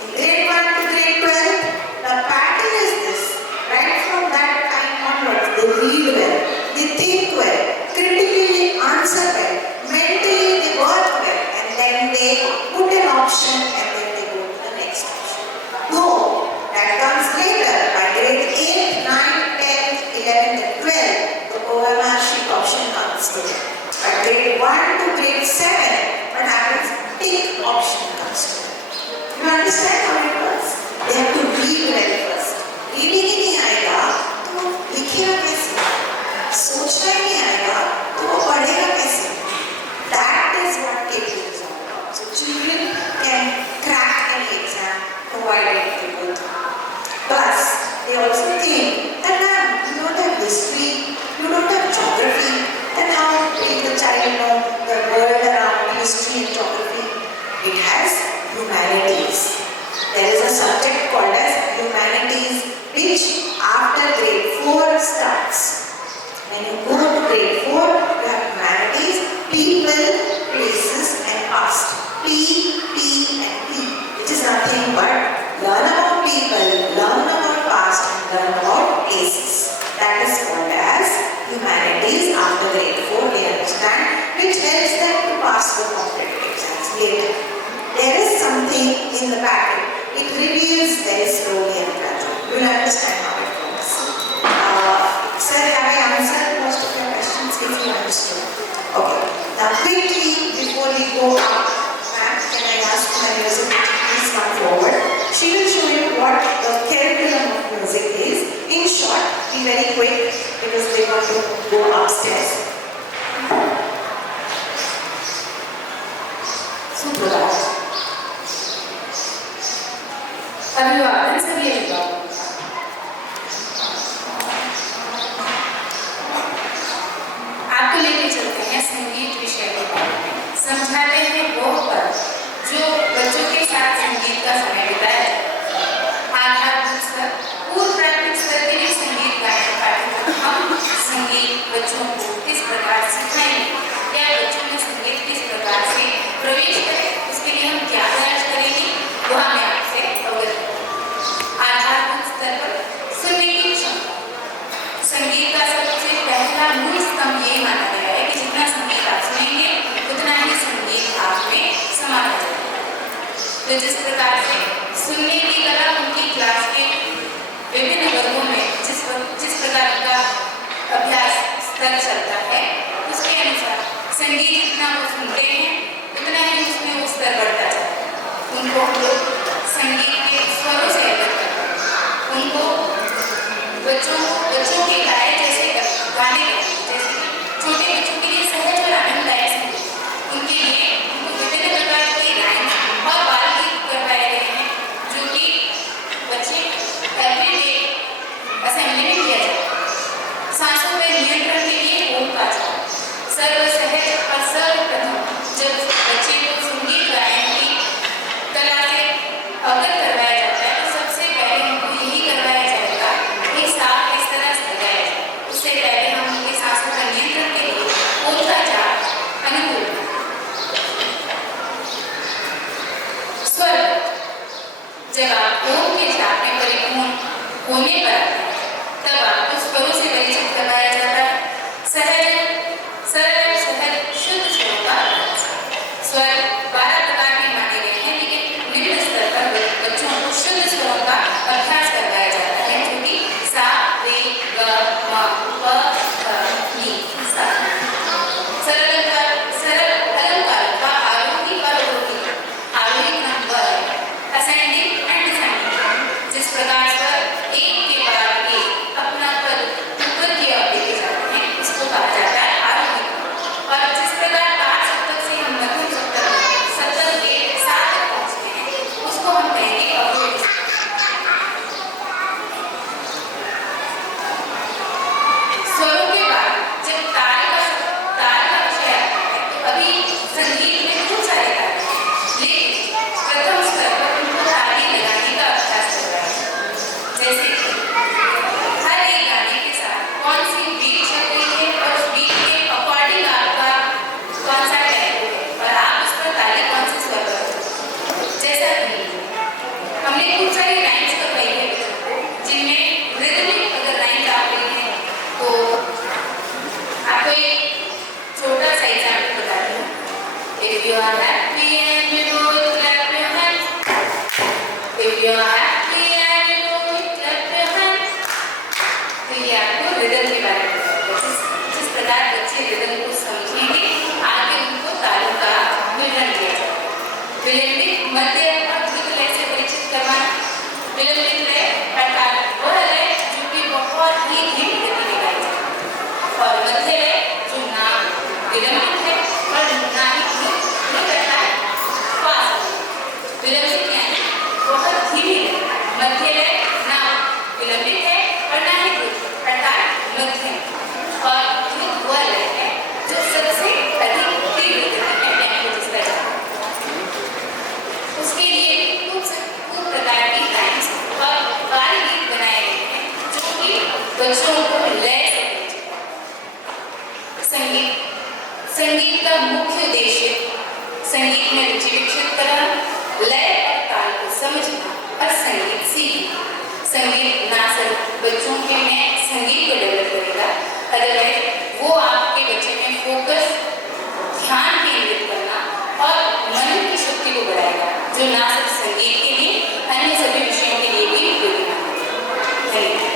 In grade 1 to grade 12, the pattern is this. Right from that time onwards, they read well, they think well, critically answer well, mentally they work well, and then they put an option and then they go to the next option. It has humanities. There is a subject called as humanities, which after grade 4 starts. When you go to grade 4, you have humanities, people, places and past. P, and P, which is nothing but learn about people, learn about past, and learn about places. That is called as humanities after grade 4, they understand, which helps them to pass the competitive exams later. There is something in the pattern. It reveals very slowly and gradually. You will understand how it works. Sir, have I answered most of your questions? If you understood. Okay. Now quickly, before we go up, ma'am, can I ask my music teacher please come forward? She will show you what the curriculum of music is. In short, be very quick because we want to go upstairs. Suprabhat. अभिवादन सभी अभिभावकों का। आपको लेके चलते हैं संगीत विषय के बारे में, समझाते हैं वो पल जो बच्चों के साथ संगीत का समय बिताया जाए। आधारभूत स्तर, पूर्व प्राथमिक स्तर के लिए संगीत गायन पाठ्यक्रम हम संगीत बच्चों को किस प्रकार सिखाएंगे या बच्चों में संगीत किस प्रकार से प्रवेश करें, उसके लिए हम क्या प्रयास करेंगे वह मैं आपसे अवगत करूं। आधारभूत स्तर पर सुनने की क्षमता, संगीत का सबसे पहला मूल स्तंभ ये माना गया है कि जितना संगीत आप सुनेंगे उतना ही संगीत आप में समाता जाएगा। तो जिस प्रकार से सुनने की कला उनकी क्लास के विभिन्न वर्गों में जिस प्रकार का अभ्यास स्तर चलता है उसके अनुसार संगीत जितना वो सुनते हैं उतना ही उसमें वो स्तर बढ़ता जाता है। उनको हम लोग संगीत के स्वरों से अवगत करते हैं। उनको बच्चों के गाए जैसे गाने जैसे छोटे बच्चों के लिए सहज और आनंददायक संगीत, उनके लिए उनको विभिन्न प्रकार की राइम्स और बाल गीत करवाए गए हैं जो कि बच्चे एवरीडे असेंबली में किया जाता है। सांसों पर नियंत्रण के लिए ओम का जाप, सर्व सहज और सर्वप्रथम जब बच्चे को संगीत गायन की कला से अवगत करवाया जाता है तो सबसे पहले हमको यही करवाया जाएगा कि सांस किस तरह से लगाया जाए। उससे पहले हम उनके सांसों का नियंत्रण के लिए ओम का जाप अनुकूल स्वर। जब आप ओम के जाप में परिपूर्ण होने पर आते हैं तब आपको स्वरों से परिचित करवाया जाता है। सरल सहज शुद्ध स्वरों का अभ्यास। स्वर 12 प्रकार के माने गए हैं, लेकिन निम्न स्तर पर बच्चों को शुद्ध स्वरों का अभ्यास करवाया जाता है जो कि सा, रे, ग, म, प, ध, नि, सा। सरल अलंकारों का आरोही और अवरोही क्रम वह है असेंडिंग एंड डिसेंडिंग। जिस प्रकार स्वर एक के बाद एक अपना पद ऊपर की ओर लेके जाते हैं उसको कहा जाता है आरोही क्रम। और जिस प्रकार 5 सप्तक से हम मध्यम सप्तक के 7 तक पहुंचते हैं उसको हम कहेंगे अवरोही। स्वरों के बाद जब ताल का विषय आता है तो अभी संगीत में खूब सारे ताल हैं, लेकिन प्रथम स्तर पर उनको ताली लगाने का अभ्यास करवाया जाता है। जैसे कि हर एक गाने के साथ कौन सी बीट चल रही है और उस बीट के अकॉर्डिंग आपका कौन सा टेम्पो है और आप उस पर ताली कौन से स्वर पर बजाते। जैसा कि हमने खूब सारी लाइन्स करवाई है जिनमें रिदमिक अगर लाइन्स आ रही है तो आपको एक छोटा सा एग्जाम्पल बताती हूँ। If you are happy and you know it, clap your hands. If you are happy and you know it, clap your hands. तो ये आपको रिदम के बारे में बताता है। जिस प्रकार बच्चे रिदम को समझेंगे आगे उनको तालों का विवरण दिया जाएगा। विलंबित, मध्य और द्रुत लय से परिचित करवाना। विलंबित लय अर्थात वह लय जो कि बहुत ही धीमी गति में गाई जाती है और मध्य लय जो ना विलंबित है और ना ही द्रुत अर्थात संगीत में रुचि विकसित करना, लय और ताल को समझना और संगीत सीखना। संगीत ना सिर्फ बच्चों के में संगीत को डेवलप करेगा, अदरवाइज वो आपके बच्चे में फोकस, ध्यान केंद्रित करना और मन की शक्ति को बढ़ाएगा, जो ना सिर्फ संगीत के लिए अन्य सभी विषयों के लिए भी उपयोगी है। धन्यवाद।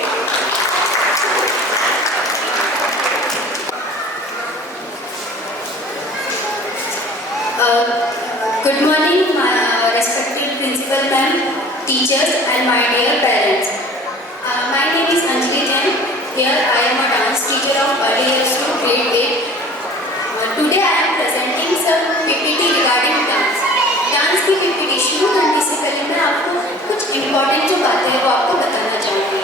Good morning, my respected principal ma'am, teachers and my dear parents. My name is Anjali Jain. Here I am a dance teacher of early years to grade 8. Today I am presenting some PPT regarding dance. Dance की PPT शुरू करने से पहले मैं आपको कुछ important जो बातें हैं वो आपको बताना चाहूँगी।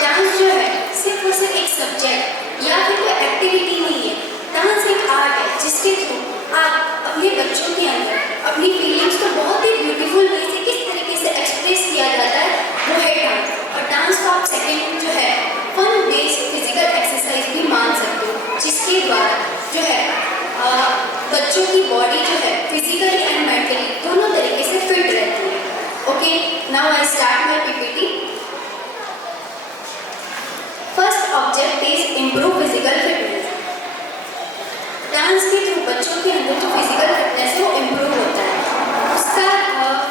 डांस जो है सिर्फ और सिर्फ एक सब्जेक्ट या फिर कोई एक्टिविटी नहीं है। डांस एक आर्ट है जिसके थ्रू आप अपने बच्चों के अंदर अपनी फीलिंग्स को बहुत ही ब्यूटीफुल वे से किस तरीके से एक्सप्रेस किया जाता है वो है डांस। और डांस को आप सेकेंड जो है फन बेस्ड फिजिकल एक्सरसाइज भी मान सकते हो, जिसके द्वारा जो है बच्चों की बॉडी जो है फिजिकली एंड मेंटली दोनों तरीके से फिट रहती है। Okay, now I start my PPT. First object is improve physical fitness. Dance के थ्रू बच्चों के अंदर जो फिजिकल फिटनेस है वो इम्प्रूव होता है। उसका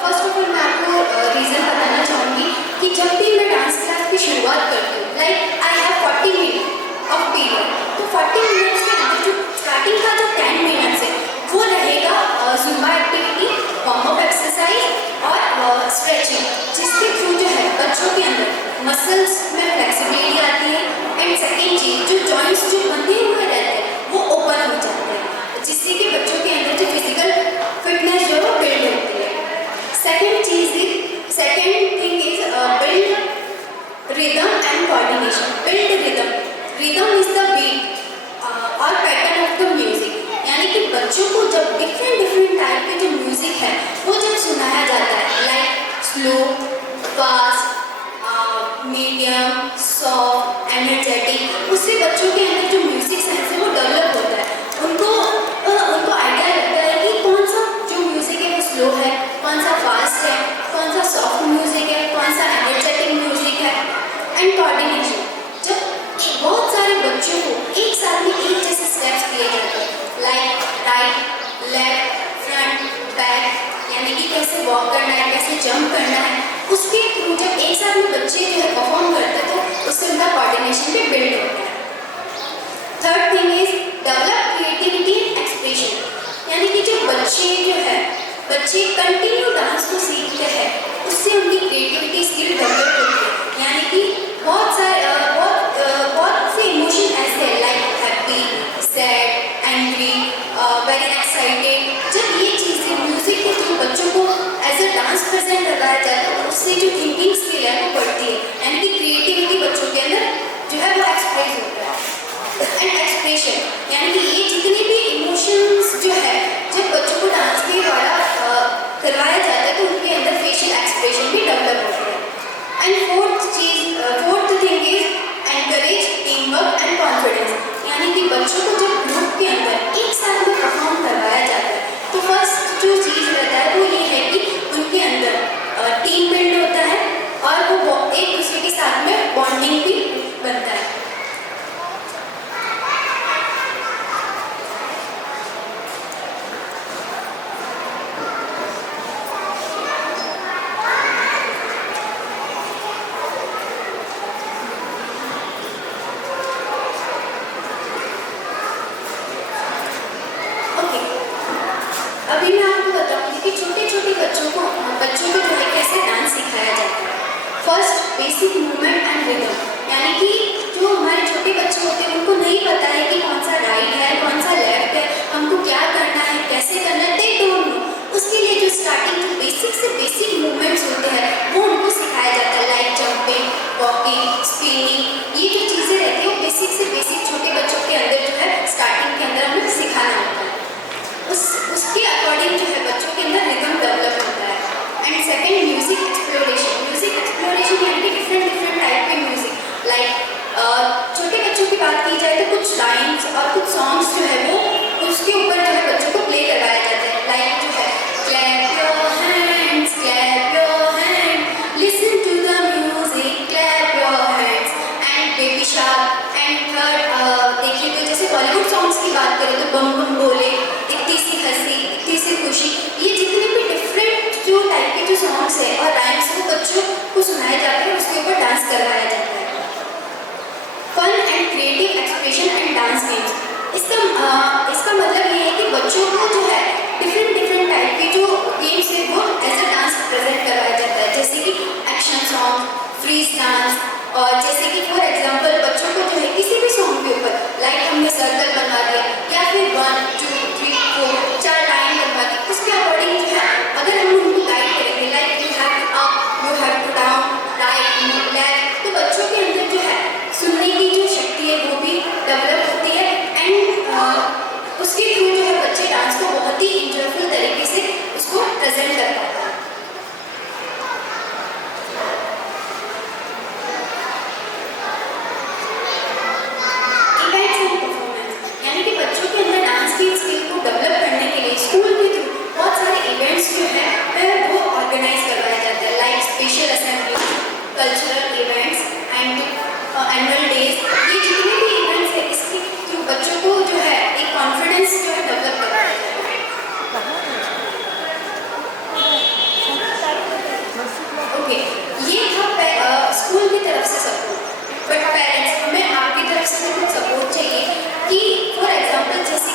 फर्स्ट ऑफ ऑल मैं आपको रीज़न बताना चाहूँगी कि जब भी मैं डांस क्लास की शुरुआत करती हूँ, like I have 40 minute of period, तो 40 मिनट्स के अंदर जो स्टार्टिंग का जो 10 मिनट्स है वो रहेगा Zumba activity, warm up exercise और स्ट्रेचिंग, जिसके थ्रू जो है बच्चों के अंदर मसल्स में फ्लेक्सिबिलिटी आती है। एंड सेकेंड चीज, जो जॉइंट्स जो बंधे हुए रहते हैं वो ओपन हो जाते हैं, जिससे कि बच्चों के अंदर जो फिजिकल फिटनेस जो है वो बिल्ड होती है। Second thing is build rhythm and coordination. Build rhythm, rhythm is the beat और पैटर्न ऑफ द म्यूजिक, यानी कि बच्चों को जब डिफरेंट टाइप के जो म्यूजिक है वो जब सुनाया जाता है, like slow, fast, medium, soft, energetic, उससे बच्चों के अंदर जो म्यूजिक सेंस है वो डेवलप होता है। उनको आइडिया लगता है कि कौन सा जो म्यूजिक है वो स्लो है, कौन सा फास्ट है, कौन सा सॉफ्ट म्यूजिक है, कौन सा एनर्जेटिक म्यूजिक है। एंड कोऑर्डिनेशन, जब बहुत सारे बच्चों को एक साथ में एक जैसे स्टेप्स दिए जाते हैं, like right, left, front, back, यानी कि कैसे वॉक करना है, कैसे जंप करना है, उसके थ्रू जब एक साथ में बच्चे जो है परफॉर्म करते हैं तो उससे उनका कोऑर्डिनेशन भी बिल्ड होता है। Third thing is develop creativity and expression, यानी कि जो बच्चे कंटिन्यू डांस को सीखते हैं उससे उनकी क्रिएटिविटी स्किल डेवलप होती है। यानी कि बहुत से इमोशन ऐसे हैं, like happy, sad, angry, very excited. जब ये चीज़ें म्यूजिक के थ्रू बच्चों को एज अ डांस प्रेजेंट करवाया जाता है, उससे जो थिंकिंग स्किल है वो बढ़ती है, यानी कि क्रिएटिविटी बच्चों के अंदर जो है वो एक्सप्रेस होता है। एंड एक्सप्रेशन, यानी कि ये जितने भी इमोशंस जो है जब बच्चों को डांस के द्वारा करवाया जाता है तो उनके अंदर फेशियल एक्सप्रेशन भी डेवलप होता है। And fourth thing is encourage team work and confidence, यानी कि बच्चों को जब ग्रुप के अंदर एक साथ में परफॉर्म करवाया जाता है तो फर्स्ट जो चीज़ रहता है वो ये है कि उनके अंदर टीम बिल्ड होता है और वो एक दूसरे के साथ में बॉन्डिंग भी बनता है। अभी मैं आपको बताऊंगी कि छोटे छोटे बच्चों को जो है कैसे डांस सिखाया जाता है। First, basic movement and rhythm, यानी कि जो हमारे छोटे बच्चे होते हैं उनको नहीं पता है कि कौन सा राइट है, कौन सा लेफ्ट है, हमको क्या करना है, कैसे करना है, दे डोंट नो। उसके लिए जो स्टार्टिंग जो बेसिक से बेसिक मूवमेंट्स होते हैं वो उनको सिखाया जाता है, लाइक जंपिंग, वॉकिंग, स्पिनिंग। ये जो चीज़ें रहती है वो बेसिक से बेसिक छोटे बच्चों के अंदर जो है स्टार्टिंग के अंदर हमें सिखाना होता है। उसके अकॉर्डिंग जो है बच्चों के अंदर रिदम डेवलप होता है। And second, music exploration. Music exploration यानी कि डिफरेंट टाइप के म्यूजिक, लाइक छोटे बच्चों की बात की जाए तो कुछ लाइन्स और कुछ सॉन्ग्स जो है वो उसके ऊपर जो है बच्चों को प्ले करवाया जाता है, लाइक जो है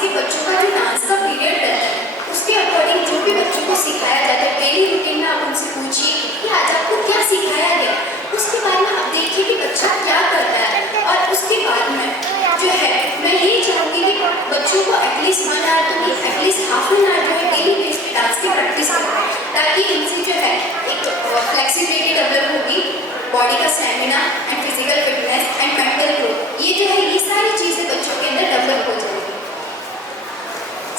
कि बच्चों का जो डांस का पीरियड रहता है उसके अकॉर्डिंग जो भी बच्चों को सिखाया जाता है डेली रूटीन में आप उनसे पूछिए कि आज आपको क्या सिखाया गया, उसके बाद में आप देखिए कि बच्चा क्या करता है। और उसके बाद में जो है मैं यही चाहूँगी कि बच्चों को एटलीस्ट 1 आवर तो नहीं एटलीस्ट हाफ एन आवर जो है डेली बेस पे डांस की प्रैक्टिस करवाएं, ताकि उनसे जो है एक फ्लेक्सिबिलिटी डेवलप होगी, बॉडी का stamina and physical fitness and mental growth, ये जो है ये सारी चीज़ें बच्चों के अंदर डेवलप हो जाएगी।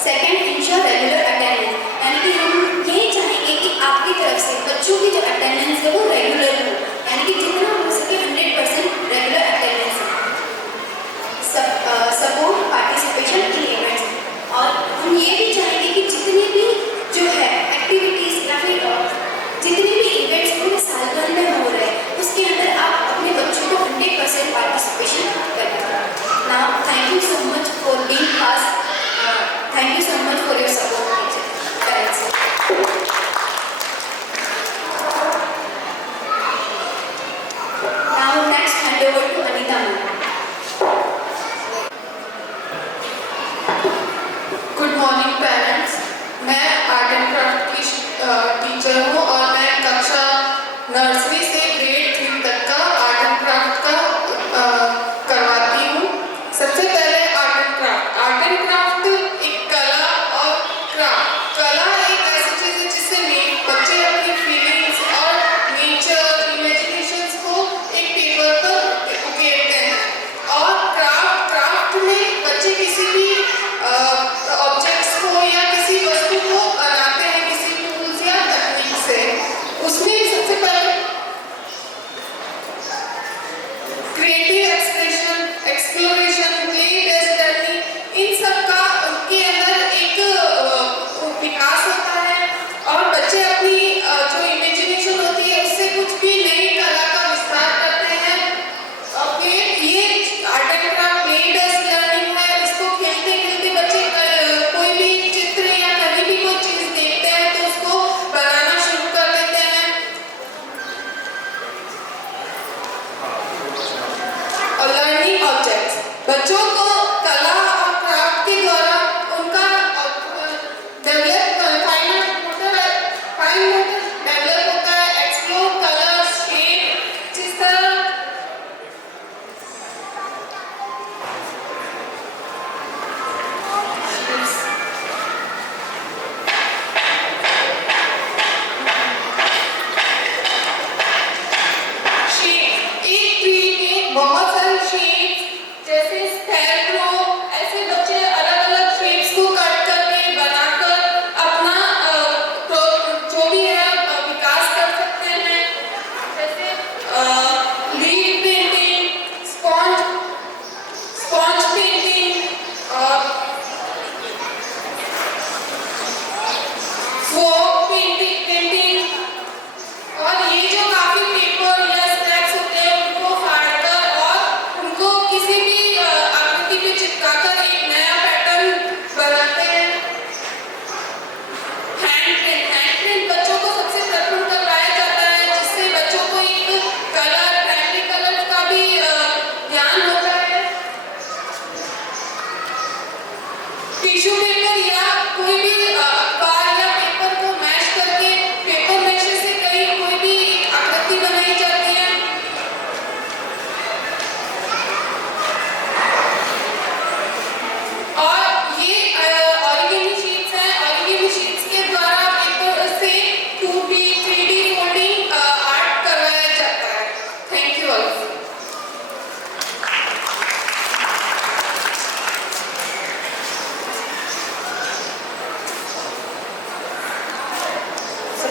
सेकेंड, इंश्योर रेगुलर अटेंडेंस, यानी कि हम ये चाहेंगे कि आपकी तरफ से बच्चों की जो अटेंडेंस है वो रेगुलर हो, यानी कि जितना हो सके 100% रेगुलर अटेंडेंस है। सपोर्ट पार्टिसिपेशन इन इवेंट्स, और हम ये भी चाहेंगे कि जितनी भी जो है एक्टिविटीज़ या फिर जितने भी इवेंट्स पूरे साल भर में हो रहे हैं उसके अंदर आप अपने बच्चों को 100% पार्टिसिपेशन करें। Now thank you so much for being pass, thank you so much for your support parents. Now next hand over to Anita ma'am. Good morning parents, मैं आर्ट एंड क्राफ्ट की टीचर हूँ और मैं कक्षा नर्सरी से grade 3 तक का art and craft का करवाती हूँ। सबसे पहले आर्ट एंड क्राफ्ट एक कला और क्राफ्ट। कला एक ऐसी चीज़ है जिससे बच्चे अपनी फीलिंग्स और नेचर इमेजिनेशंस को एक पेपर पर उकेरते हैं, और क्राफ्ट में बच्चे किसी भी ऑब्जेक्ट्स को या किसी वस्तु को बनाते हैं किसी टूल्स या तकनीक से। उसमें सबसे पहले creative expression, exploration, play test learning, इन सब का उनके अंदर एक विकास होता है और बच्चे अपनी जो इमेजिनेशन होती है उससे कुछ भी नई कला का विस्तार करते हैं। ये art and craft play test learning है, इसको खेलते खेलते बच्चे कोई भी चित्र या कहीं भी कोई चीज़ देखते हैं तो उसको बनाना शुरू कर देते हैं। और लर्निंग ऑब्जेक्ट्स, बच्चों को कला और क्राफ्ट के द्वारा उनका फाइन मोटर डेवलप होता है, एक्सप्लोर कलर शेप, जिस तरह एक ट्री में बहुत सारी शेप्स जैसे स्कैरक्रो, ऐसे बच्चे अलग अलग शेप्स को कट करके बनाकर अपना जो भी है विकास कर सकते हैं। जैसे leaf painting, sponge painting, fog painting, और ये जो काफी पेपर या स्क्रैप्स होते हैं उनको फाड़कर और उनको किसी भी आकृति पे चिपकाकर एक नया पैटर्न बनाते हैं। हैंड प्रिंट बच्चों को सबसे प्रथम करवाया जाता है, जिससे बच्चों को एक कलर, प्राइमरी कलर का भी ज्ञान होता है। टिश्यू पेपर या कोई भी अखबार या पेपर को मैश करके पेपर मैशर से कोई भी आकृति बनाई जाती है। और ये ऑरिगेमी शीट्स हैं, ऑरिगेमी शीट्स के द्वारा पेपर से 2D 3D फोल्डिंग आर्ट करवाया जाता है। Thank you all.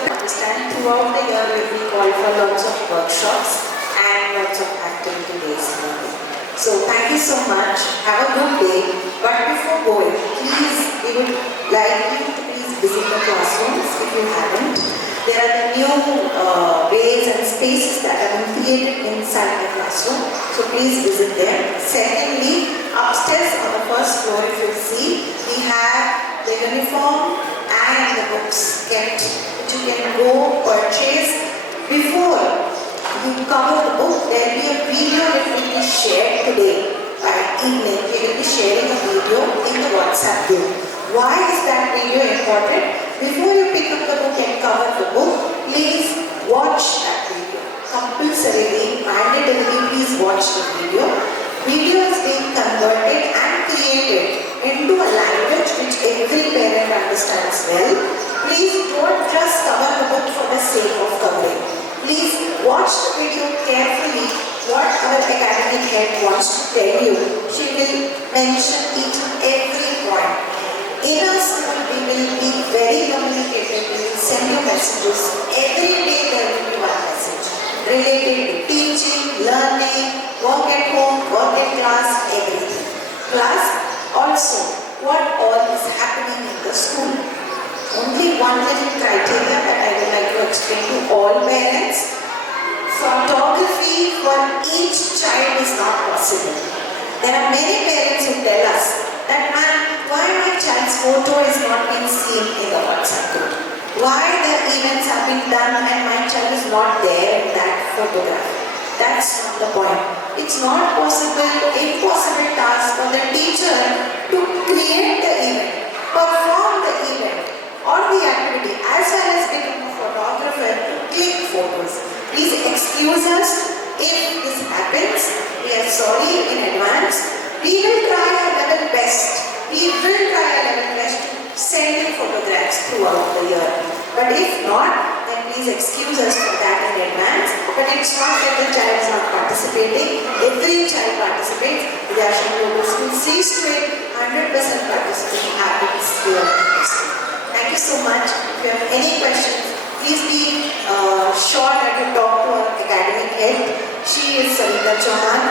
Understand throughout the year we will call for lots of workshops and lots of activity based learning. So thank you so much. Have a good day. But before going, please, we would like you to please visit the classrooms if you haven't. There are the new ways and spaces that have been created inside the classroom. So please visit them. Secondly, upstairs on the first floor, if you see, we have the uniform and the books kept, which you can go purchase. Before you cover the book, there will be a video that will be shared today by evening, we will be sharing a video in the WhatsApp group. Why is that video important? Before you pick up the book and cover the book, please watch that video. Compulsorily, mandatorily, please watch the video. Video is being converted and created into a language which every parent understands well. Please don't just cover the book for the sake of covering. Please watch the video carefully. What our academic head wants to tell you, she will mention each and every point. In our school, we will be very communicative. We will send you messages. Every day there will be one message related to teaching, learning, work at home, work at class, everything. Plus, also, what all is happening in the school. Only one little criteria that I would like to explain to all parents. Photography for each child is not possible. There are many parents who tell us that, "Ma'am, why my child's photo is not being seen in the WhatsApp group? Why the events have been done and my child is not there in that photograph?" That's not the point. It's not possible, impossible task for the teacher to create the event, perform the event or the activity, as well as become a photographer to click photos. Please excuse us if this happens. We are sorry in advance. We will try our level best. We will try our level best to send in photographs throughout the year. But if not, then please excuse us for that in advance. But it's not that the child is not participating. Every child participates. Vidyaashram Global School sees to it 100% participation happens here in the school. Thank you so much. If you have any questions, please be sure that you talk to our academic head. She is Sarita Chauhan.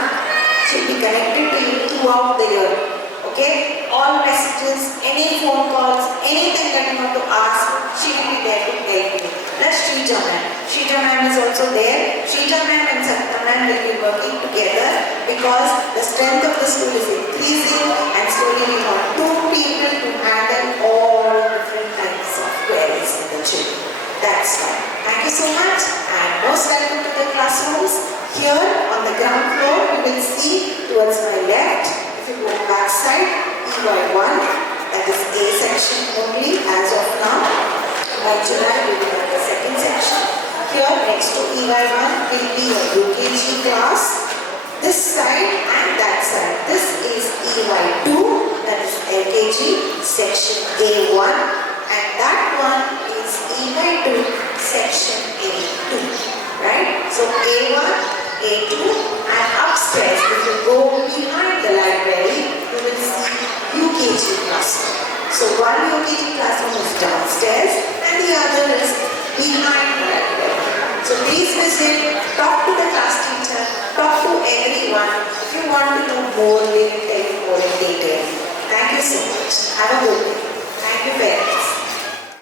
She will be connected to you throughout the year. Okay? All messages, any phone calls, anything that you want to ask, she will be there to help you. Plus Shrija ma'am. Shrija ma'am is also there. Shrija ma'am and Sarita ma'am will be working together because the strength of the school is increasing and slowly we want 2 people to handle all different types of queries in the children. That's fine. Thank you so much and most welcome to the classrooms. Here on the ground floor, you will see towards my left, if you go back side, EY1, that is A section only as of now. By July, we will have the second section. Here next to EY1 will be a UKG class. This side and that side. This is EY2, that is LKG, section A1. And that one is EY2, section